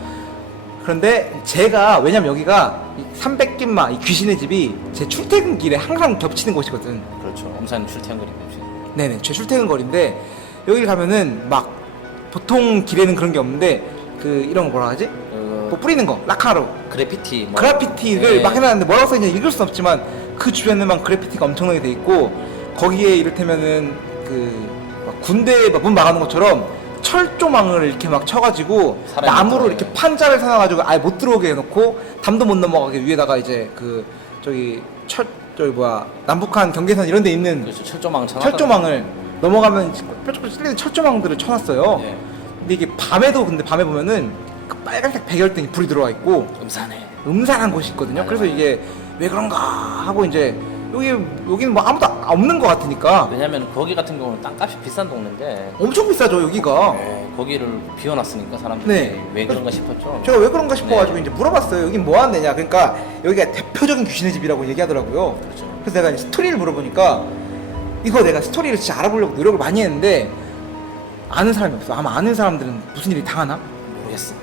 그런데 제가, 왜냐면 여기가 300김마 이 귀신의 집이 제 출퇴근길에 항상 겹치는 곳이거든. 그렇죠. 엄산 출퇴근거리죠. 네네, 제 출퇴근 거리인데, 여기 가면은 막 보통 길에는 그런 게 없는데 그 이런 거 뭐라 하지? 뭐 뿌리는 거, 라카로 그래피티 뭐. 그래피티를 네. 막 해놨는데 뭐라고 써있는지 읽을 순 없지만 그 주변에만 그래피티가 엄청나게 돼 있고, 거기에 이를테면은 그 막 군대 문 막아놓은 것처럼 철조망을 이렇게 막 쳐가지고 사람이 나무로 들어가요. 이렇게 판자를 사놔가지고 아예 못 들어오게 해놓고 담도 못 넘어가게 위에다가 이제 그 저기 남북한 경계선 이런 데 있는 그렇죠. 철조망 철조망을 넘어가면 뾰족뾰족 찔리는 철조망들을 쳐놨어요. 네. 근데 이게 밤에 보면은 그 빨간색 백열등이 불이 들어와 있고 음산해. 음산한 곳이 있거든요. 맞아요. 그래서 이게 왜 그런가 하고 이제 여기는 뭐 아무도 없는 것 같으니까 왜냐면 거기 같은 경우는 땅값이 비싼 동네인데 엄청 비싸죠 여기가. 거기를 비워놨으니까 사람들이 네. 왜 그런가 싶었죠. 제가 왜 그런가 싶어가지고 네. 이제 물어봤어요. 여긴 뭐 하는 데냐. 그러니까 여기가 대표적인 귀신의 집이라고 얘기하더라고요. 그렇죠. 그래서 내가 이제 스토리를 물어보니까, 이거 내가 스토리를 진짜 알아보려고 노력을 많이 했는데 아는 사람이 없어. 아마 아는 사람들은 무슨 일이 당하나? 모르겠어.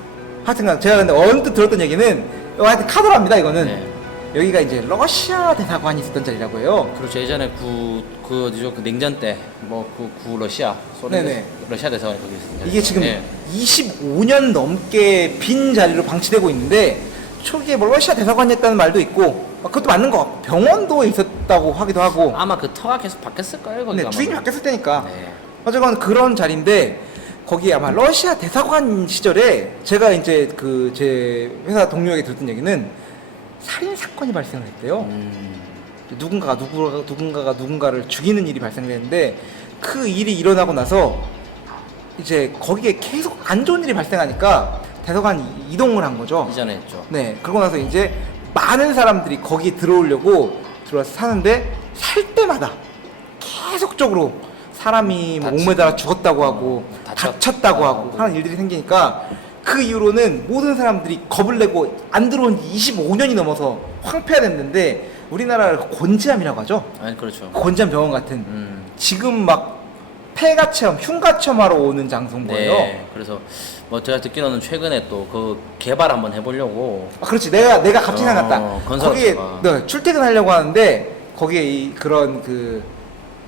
하여튼 제가 근데 언뜻 들었던 얘기는 하여튼 카더랍니다 이거는. 네. 여기가 이제 러시아 대사관이 있었던 자리라고 해요. 그렇죠. 예전에 그 어디죠? 그 냉전 때 뭐 구 러시아 소련 네네. 러시아 대사관이 거기 있습니다. 이게 지금 네. 25년 넘게 빈 자리로 방치되고 있는데 초기에 뭐 러시아 대사관이었다는 말도 있고 그것도 맞는 것 같고 병원도 있었다고 하기도 하고. 아마 그 터가 계속 바뀌었을 거예요. 거기가 네, 아마. 주인이 바뀌었을 때니까. 네. 어쨌건 그런 자리인데 거기에 아마 러시아 대사관 시절에 제가 이제 그 제 회사 동료에게 들었던 얘기는 살인 사건이 발생을 했대요. 누군가가 누군가를 죽이는 일이 발생했는데 그 일이 일어나고 나서 이제 거기에 계속 안 좋은 일이 발생하니까 대사관이 이동을 한 거죠. 이전에 했죠. 네, 그러고 나서 이제 많은 사람들이 거기 들어오려고 들어와서 사는데 살 때마다 계속적으로 사람이 뭐 목매달아 죽었다고 하고 다쳤다고 하고 하는 일들이 생기니까 그 이후로는 모든 사람들이 겁을 내고 안 들어온 지 25년이 넘어서 황폐화됐는데 우리나라를 곤지암이라고 하죠. 아니 그렇죠. 곤지암 병원 같은 지금 막 폐가 체험, 흉가 체험하러 오는 장소인 거예요. 네. 그래서 뭐 제가 듣기로는 최근에 또 그 개발 한번 해보려고. 아, 그렇지. 내가 갑자기 생각났다. 거기에 건설업체가. 네, 출퇴근하려고 하는데 거기에 그런 그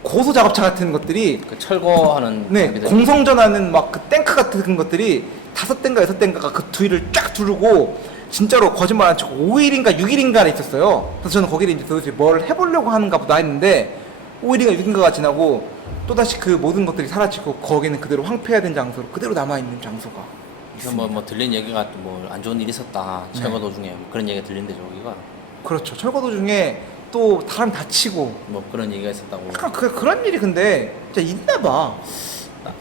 고소 작업차 같은 것들이 그 철거하는. 네, 장비들. 공성전하는 막 그 탱크 같은 것들이 5대인가 6대인가가 그 뒤를 쫙 두르고 진짜로 거짓말 안 치고 5일인가 6일인가에 있었어요. 그래서 저는 거기를 이제 도대체 뭘 해보려고 하는가 보다 했는데 5일인가 6일인가가 지나고 또다시 그 모든 것들이 사라지고 거기는 그대로 황폐화된 장소로 그대로 남아있는 장소가 있습니다. 뭐 들린 얘기가 뭐 안 좋은 일이 있었다. 네. 철거 도중에 뭐 그런 얘기가 들린대죠. 여기가. 그렇죠. 철거 도중에 또 사람 다치고 뭐 그런 얘기가 있었다고. 약간 그런 일이 근데 진짜 있나 봐. 나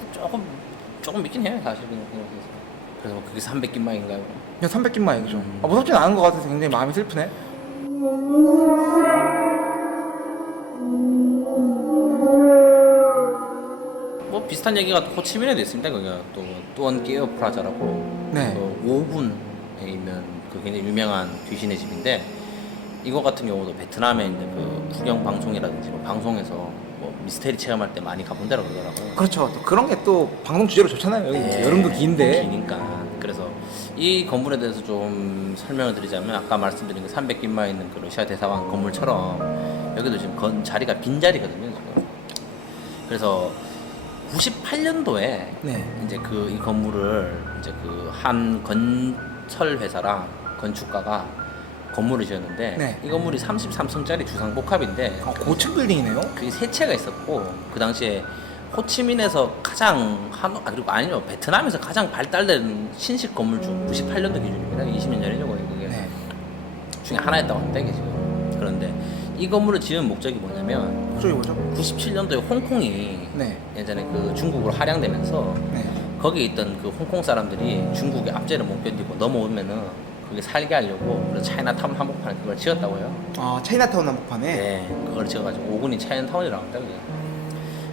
조금 믿긴 해요. 사실 그냥 생각해서. 그래서 뭐 그게 300김만인가요? 야, 300김만 이죠. 무섭진 않은 것 같아서 굉장히 마음이 슬프네. 뭐 비슷한 얘기가 또 호치민에도 있습니다. 거기가 또 뚜언끼어 프라자라고. 네. 그 5분에 있는 그 굉장히 유명한 귀신의 집인데 이거 같은 경우도 베트남에 있는 그 구경 방송이라든지 뭐 방송에서 뭐 미스테리 체험할 때 많이 가본 데라고 그러더라고요. 그렇죠. 또 그런 게 또 방송 주제로 좋잖아요. 여기 네, 여름도 긴데. 기니까. 그래서 이 건물에 대해서 좀 설명을 드리자면 아까 말씀드린 그 300김마 있는 그 러시아 대사관 건물처럼 여기도 지금 자리가 빈자리거든요. 지금. 그래서 98년도에 네. 이제 그 이 건물을 이제 그 한 건설 회사랑 건축가가 건물을 지었는데 네. 이 건물이 33층짜리 주상복합인데 고층 빌딩이네요. 그게 세 채가 있었고 그 당시에 호치민에서 가장 그리고 아니요 베트남에서 가장 발달된 신식 건물 중 98년도 기준입니다. 20년 전이죠 거의 그게 네. 중에 하나였다고 합니다 이게 지금. 그런데 이 건물을 지은 목적이 뭐냐면 그쪽이 뭐죠? 97년도에 홍콩이 네. 예전에 그 중국으로 할양되면서 네. 거기에 있던 그 홍콩 사람들이 중국의 압제를 못 견디고 넘어오면은 거기 살게 하려고 그래서 차이나타운 한복판에 그걸 지었다고 해요. 아, 차이나타운 한복판에. 네, 그걸 지어가지고 오군이 차이나타운이라고 합니다. 그게.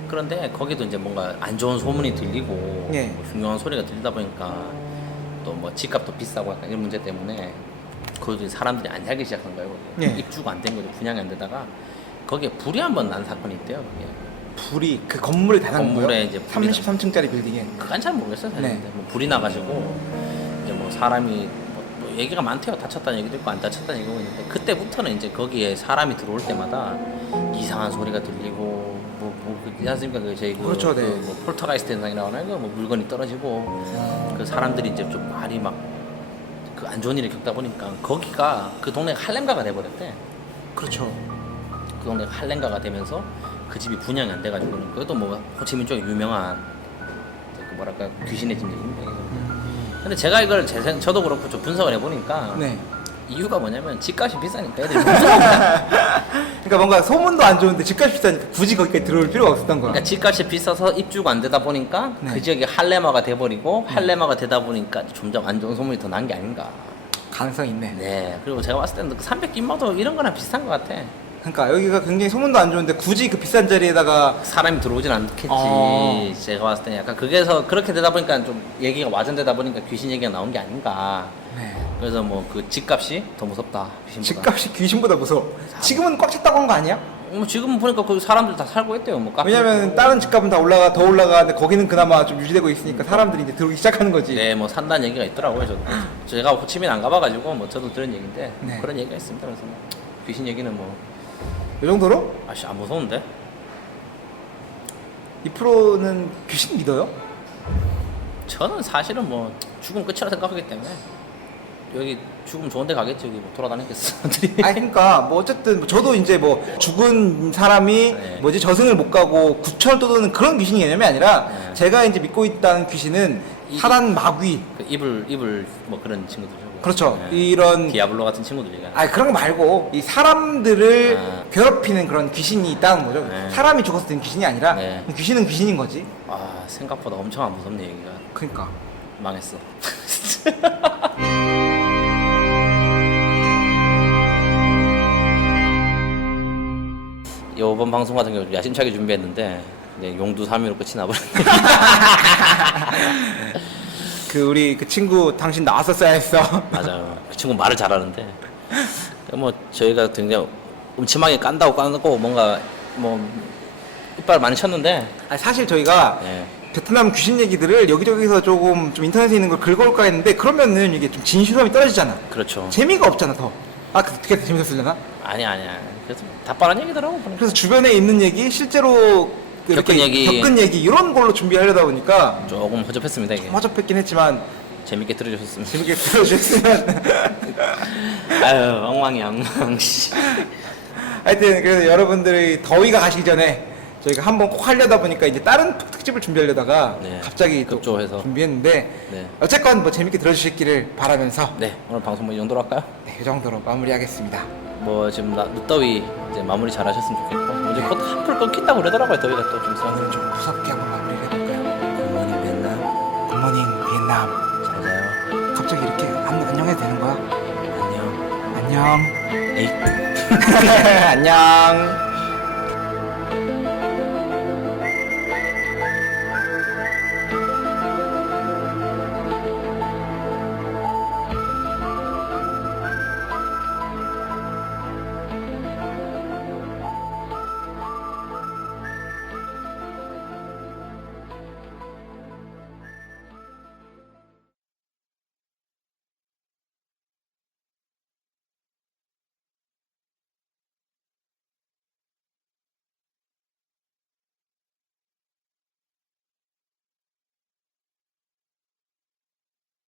그런데 거기도 이제 뭔가 안 좋은 소문이 들리고 네. 뭐 흉흉한 소리가 들리다 보니까 또 뭐 집값도 비싸고 약간 이런 문제 때문에 거기도 사람들이 안 살기 시작한 거예요. 거기. 네. 입주가 안 된 거죠. 분양이 안 되다가 거기에 불이 한 번 난 사건이 있대요. 그게. 불이 그 건물에 다 난 건물에 거예요? 이제 불이 33층짜리 빌딩에. 그건 잘 모르겠어요. 사실. 네. 근데 뭐 불이 나가지고 이제 뭐 사람이 뭐 얘기가 많대요. 다쳤다는 얘기도 있고 안 다쳤다는 얘기가 있는데 그때부터는 이제 거기에 사람이 들어올 때마다 이상한 소리가 들리고 그렇지 않습니까? 그 저희 그렇죠, 네. 뭐 폴터가이스트 현상이라고 하나요? 뭐 물건이 떨어지고 그 사람들이 이제 좀 말이 막 그 안 좋은 일을 겪다 보니까 거기가 그 동네가 할렘가가 돼버렸대. 그렇죠. 그 동네가 할렘가가 되면서 그 집이 분양이 안 돼가지고는 그것도 뭐 호치민 쪽에 유명한 그 뭐랄까 귀신의 집입니다. 근데 제가 이걸 저도 그렇고 좀 분석을 해보니까 네. 이유가 뭐냐면 집값이 비싸니까 애들이 무서워합니다. 그러니까 뭔가 소문도 안 좋은데 집값이 비싸니까 굳이 거기까지 들어올 필요가 없었던 거야. 그러니까 집값이 비싸서 입주가 안 되다 보니까 네. 그 지역이 할레마가 돼버리고 할레마가 되다 보니까 점점 안 좋은 소문이 더 난 게 아닌가. 가능성이 있네. 네. 그리고 제가 봤을 때는 그 300김마도 이런 거랑 비슷한 것 같아. 그러니까 여기가 굉장히 소문도 안 좋은데 굳이 그 비싼 자리에다가 사람이 들어오진 않겠지. 제가 봤을 때는 약간 그게서 그렇게 되다 보니까 좀 얘기가 와전되다 보니까 귀신 얘기가 나온 게 아닌가. 네. 그래서 뭐 그 집값이 더 무섭다. 귀신보다. 집값이 귀신보다 무서워. 지금은 꽉 찼다고 한 거 아니야? 뭐 지금 보니까 거기 사람들 다 살고 있대요. 뭐 카페 왜냐면 있고. 다른 집값은 다 더 올라가는데 거기는 그나마 좀 유지되고 있으니까 사람들이 이제 들어오기 시작하는 거지. 네, 뭐 산다는 얘기가 있더라고요. 제가 호치민 안 가봐가지고 뭐 저도 들은 얘기인데 네. 그런 얘기가 있습니다. 그래서 뭐 귀신 얘기는 뭐 이 정도로? 아씨 안 무서운데? 이 프로는 귀신 믿어요? 저는 사실은 뭐 죽음 끝이라 생각하기 때문에 여기 죽음 좋은데 가겠지. 여기 뭐 돌아다니겠어. 아니 그러니까 뭐 어쨌든 저도 이제 뭐 죽은 사람이 네. 뭐지 저승을 못 가고 구천을 떠도는 그런 귀신 개념이 아니라 네. 제가 이제 믿고 있다는 귀신은 사단 마귀 그 이불 뭐 그런 친구들이죠. 그렇죠. 네. 이런 디아블로 같은 친구들이가. 아니 그런 거 말고 이 사람들을 아. 괴롭히는 그런 귀신이 있다는 거죠. 네. 사람이 죽었을 땐 귀신이 아니라 네. 귀신은 귀신인 거지. 아 생각보다 엄청 안 무섭네 얘기가. 그러니까 망했어. 이번 방송 같은 경우 야심차게 준비했는데 네, 용두사미로 끝이 나버렸네. 그 우리 그 친구 당신 나왔었어야 했어. 맞아요. 그 친구 말을 잘하는데 뭐 저희가 굉장히 음침하게 깐다고 뭔가 뭐 이빨 많이 쳤는데 아니 사실 저희가 네. 베트남 귀신 얘기들을 여기저기서 조금 좀 인터넷에 있는 걸 긁어올까 했는데 그러면은 이게 좀 진실감이 떨어지잖아. 그렇죠. 재미가 없잖아 더. 아 그게 재밌었으려나? 아니야. 그래서 답답한 얘기더라고 보니까. 그래서 주변에 있는 얘기 실제로 겪은 얘기. 이런 걸로 준비하려다 보니까 조금 허접했습니다 이게. 허접했긴 했지만 재밌게 들어주셨습니다. 재밌게 들어주셨으면 아유 엉망이야 엉망. 씨. 하여튼 그래서 여러분들이 더위가 가시기 전에 저희가 한번 꼭 하려다 보니까 이제 다른 특집을 준비하려다가 네, 갑자기 또 급조해서. 준비했는데 네. 어쨌건 뭐 재밌게 들어주시기를 바라면서 네 오늘 방송 뭐 이 정도로 할까요? 네, 이 정도로 마무리하겠습니다. 뭐 지금 늦더위 이제 마무리 잘 하셨으면 좋겠고 이제 곧 한풀 끊긴다고 그러더라고요 더위가 또 좀 오늘 좀. 좀 무섭게 한번 마무리를 해볼까요? 굿모닝 베트남 굿모닝 비엔남. 잘 자요. 갑자기 이렇게 안녕해도 되는 거야? 안녕. 안녕. 에이. 안녕.